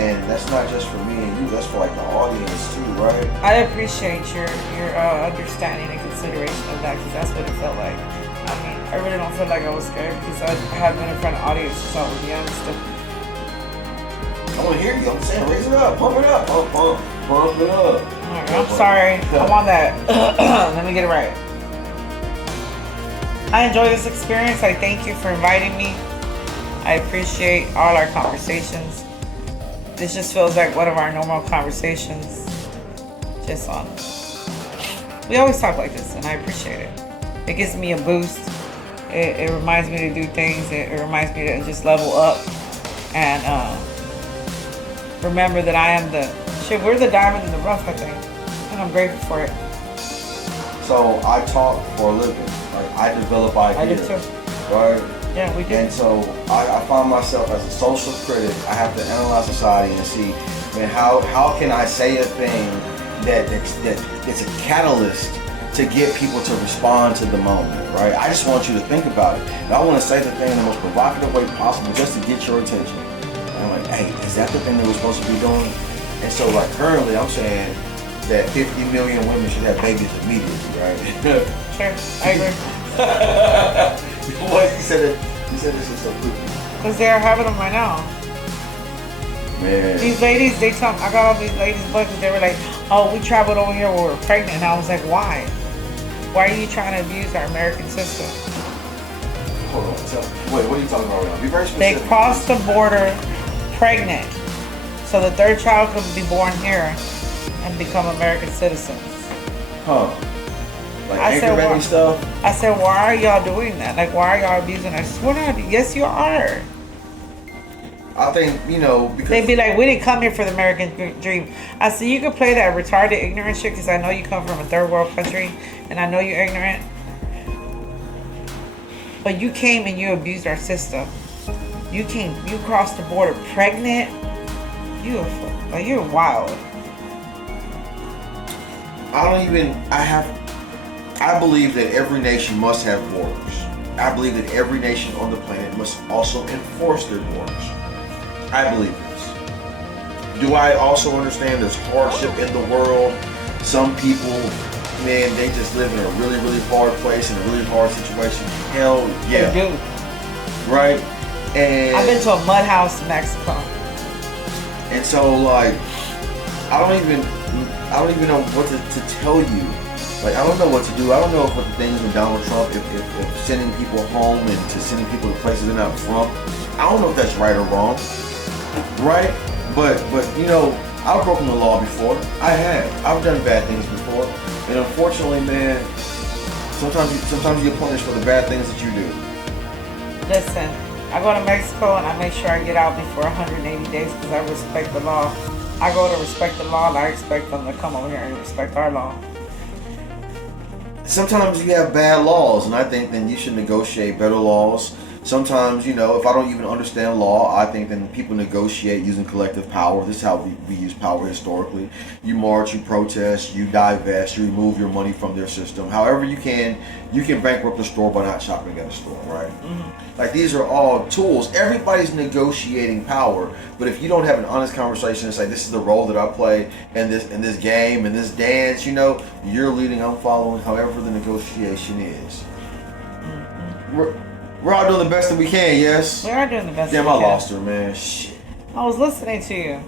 and that's not just for me and you. That's for like the audience too, right? I appreciate your understanding and consideration of that, because that's what it felt like. I mean, I really don't feel like I was scared because I have been in front of audience since I was young. Still. I want to hear you. I'm saying, raise it up, pump it up, pump it up. All right, I'm sorry. I'm on that. Let me get it right. I enjoy this experience. I thank you for inviting me. I appreciate all our conversations. This just feels like one of our normal conversations. Just on. We always talk like this, and I appreciate it. It gives me a boost. It reminds me to do things. It reminds me to just level up and remember that I am we're the diamond in the rough, I think, and I'm grateful for it. So I talk for a living. Like, I develop ideas. I do too. Right? Yeah, we do. And so I find myself as a social critic. I have to analyze society and see, man, how can I say a thing that's a catalyst to get people to respond to the moment, right? I just want you to think about it. And I want to say the thing in the most provocative way possible just to get your attention. And I'm like, hey, is that the thing that we're supposed to be doing? And so, like, currently I'm saying that 50 million women should have babies immediately, right? Sure, I agree. What? You said this is so quick. Because they are having them right now. Man. These ladies, I got all these ladies' books, and they were like, oh, we traveled over here when we were pregnant. And I was like, why? Why are you trying to abuse our American system? Hold on. Wait, what are you talking about right now? Be very specific. They crossed the border pregnant, so the third child could be born here and become American citizens. Huh. Like anchor baby stuff? I said, why are y'all doing that? Like, why are y'all abusing us? We're not. Yes, you are. I think, because... They'd be like, we didn't come here for the American dream. I said, you can play that retarded ignorant shit because I know you come from a third world country and I know you're ignorant. But you came and you abused our system. You crossed the border pregnant. You're wild. I believe that every nation must have borders. I believe that every nation on the planet must also enforce their borders. I believe this. Do I also understand there's hardship in the world? Some people, man, they just live in a really, really hard place, in a really hard situation. Hell yeah. They do. Right? And I've been to a mud house in Mexico. And so, like, I don't even know what to tell you. Like, I don't know what to do. I don't know if what the things with Donald Trump, if sending people home and to sending people to places they're not from, I don't know if that's right or wrong. Right? But I've broken the law before. I have. I've done bad things before. And unfortunately, man, sometimes you get punished for the bad things that you do. Listen, I go to Mexico and I make sure I get out before 180 days because I respect the law. I go to respect the law and I expect them to come over here and respect our law. Sometimes you have bad laws, and I think then you should negotiate better laws Sometimes, you know, if I don't even understand law, I think then people negotiate using collective power. This is how we use power historically. You march, you protest, you divest, you remove your money from their system. However you can bankrupt a store by not shopping at a store, right? Mm-hmm. Like, these are all tools. Everybody's negotiating power, but if you don't have an honest conversation and say, this is the role that I play in this game, in this dance, you know, you're leading, I'm following, however the negotiation is. We're all doing the best that we can, yes? We are doing the best Damn, that we I can. lost her, man. Shit. I was listening to you.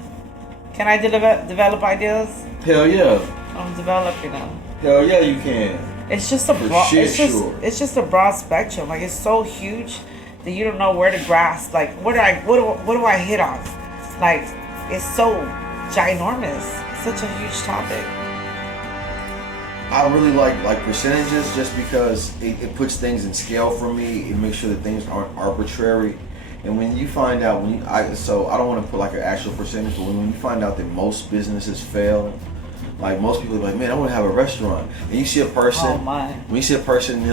Can I develop ideas? Hell yeah. I'm developing them. Hell yeah, you can. It's just a For broad. shit, It's just a broad spectrum. Like, it's so huge that you don't know where to grasp. Like, what do I hit on? Like, it's so ginormous. It's such a huge topic. I really like percentages just because it puts things in scale for me. It makes sure that things aren't arbitrary. And when you find out, so I don't want to put like an actual percentage, but when you find out that most businesses fail, like most people are like, man, I want to have a restaurant. And you see a person, Oh my. when you see a person,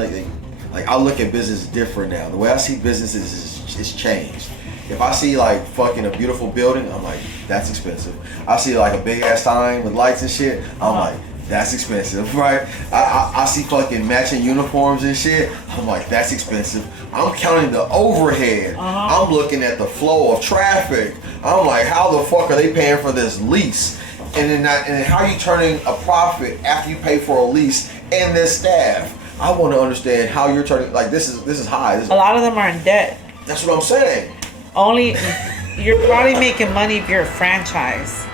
like I look at business different now. The way I see businesses is changed. If I see like fucking a beautiful building, I'm like, that's expensive. I see like a big ass sign with lights and shit, I'm like, that's expensive, right? I see fucking matching uniforms and shit, I'm like, that's expensive. I'm counting the overhead. I'm looking at the flow of traffic. I'm like, how the fuck are they paying for this lease? And then how are you turning a profit after you pay for a lease and this staff? I want to understand how you're turning, like, this is high. A lot of them are in debt. That's what I'm saying. You're probably making money if you're a franchise.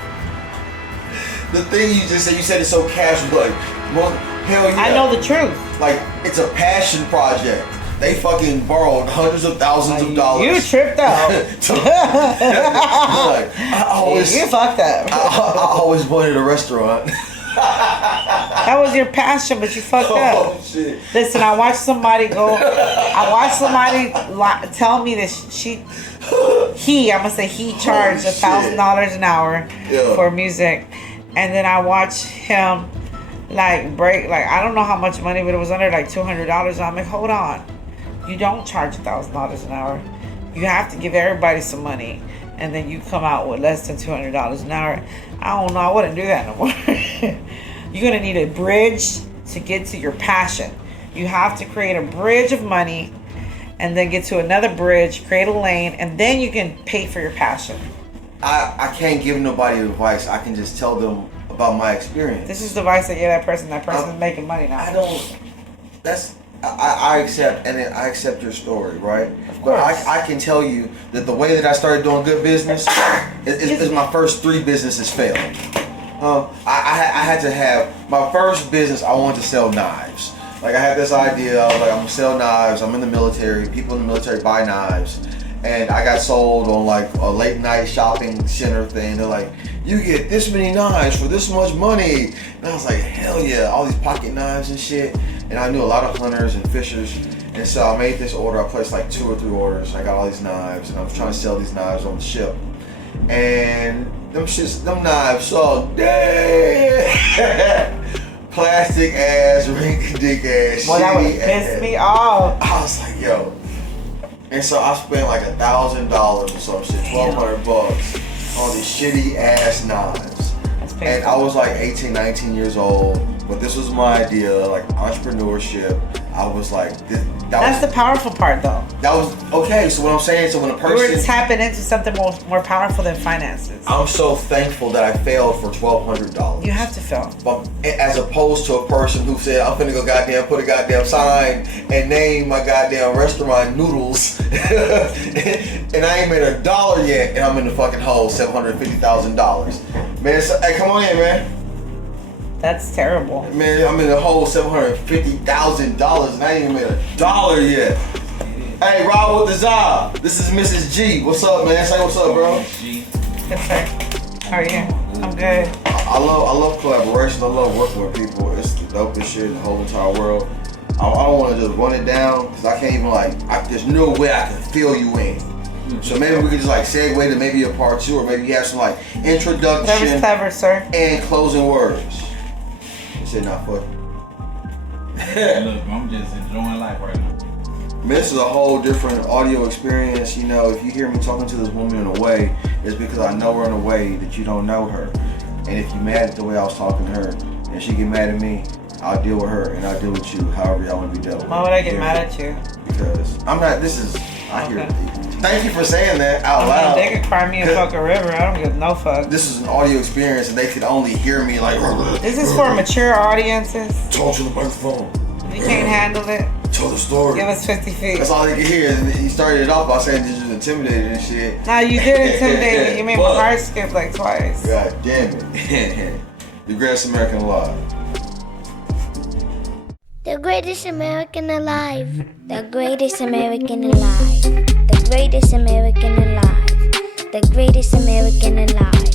The thing you just said, you said it so casual, like, well, hell yeah. I know the truth. Like, it's a passion project. They fucking borrowed hundreds of thousands of dollars. You tripped out. You fucked up. I always wanted a restaurant. That was your passion, but you fucked up. Oh, shit. Listen, I watched somebody tell me that I'm gonna say he charged $1,000 an hour for music. And then I watched him I don't know how much money, but it was under like $200. And I'm like, hold on. You don't charge $1,000 an hour. You have to give everybody some money. And then you come out with less than $200 an hour. I don't know. I wouldn't do that no more. You're going to need a bridge to get to your passion. You have to create a bridge of money and then get to another bridge, create a lane, and then you can pay for your passion. I can't give nobody advice. I can just tell them about my experience. This is the advice that that person's making money now. I accept your story, right? Of course. I can tell you that the way that I started doing good business is my first 3 businesses failed. I had to have my first business. I wanted to sell knives. Like, I had this idea. I was like, I'm gonna sell knives. I'm in the military. People in the military buy knives. And I got sold on like a late night shopping center thing. They're like, you get this many knives for this much money. And I was like, hell yeah, all these pocket knives and shit. And I knew a lot of hunters and fishers. And so I made this order. I placed like 2 or 3 orders. I got all these knives and I was trying to sell these knives on the ship. And them knives so dead. Plastic ass, rinky-dink ass, Well, that would shitty piss ass. me off. I was like, yo. And so I spent like $1,000 or some shit, $1,200 on these shitty ass knives. That's painful. And I was like 18, 19 years old, but this was my idea, like entrepreneurship. I was like, that's the powerful part, though. That was okay. So what I'm saying, so when a We were person, tapping into something more powerful than finances. I'm so thankful that I failed for $1,200. You have to fail. But as opposed to a person who said, I'm finna go put a goddamn sign and name my goddamn restaurant Noodles. And I ain't made $1 yet and I'm in the fucking hole, $750,000. Man, hey, come on in, man. That's terrible. Man, I'm in the hole, $750,000 and I ain't even made $1 yet. Hey, Rob with the Zob. This is Mrs. G. What's up, man? Say what's up, bro. Good, sir. How are you? I'm good. I love collaboration. I love working with people. It's the dopest shit in the whole entire world. I don't want to just run it down because I can't even there's no way I can fill you in. So maybe we could just segue to maybe a part 2, or maybe you have some introduction. That was clever, sir. And closing words. You said not funny. Look, I'm just enjoying life right now. This is a whole different audio experience. You know, if you hear me talking to this woman in a way, it's because I know her in a way that you don't know her. And if you're mad at the way I was talking to her, and she get mad at me, I'll deal with her and I'll deal with you however y'all want to be dealt with. Why would I get mad at you? Because I'm not, I hear it. Thank you for saying that out loud. They could cry me a fucking river. I don't give no fuck. This is an audio experience and they could only hear me like. This is for mature audiences. Talk to the microphone. If you can't handle it, tell the story. Give us 50 feet. That's all they could hear. And he started it off by saying that you was intimidated and shit. Nah, you did intimidate me. You made my heart skip like twice. God damn it. The Greatest American Alive. The Greatest American Alive. The Greatest American Alive. The Greatest American Alive. The Greatest American Alive.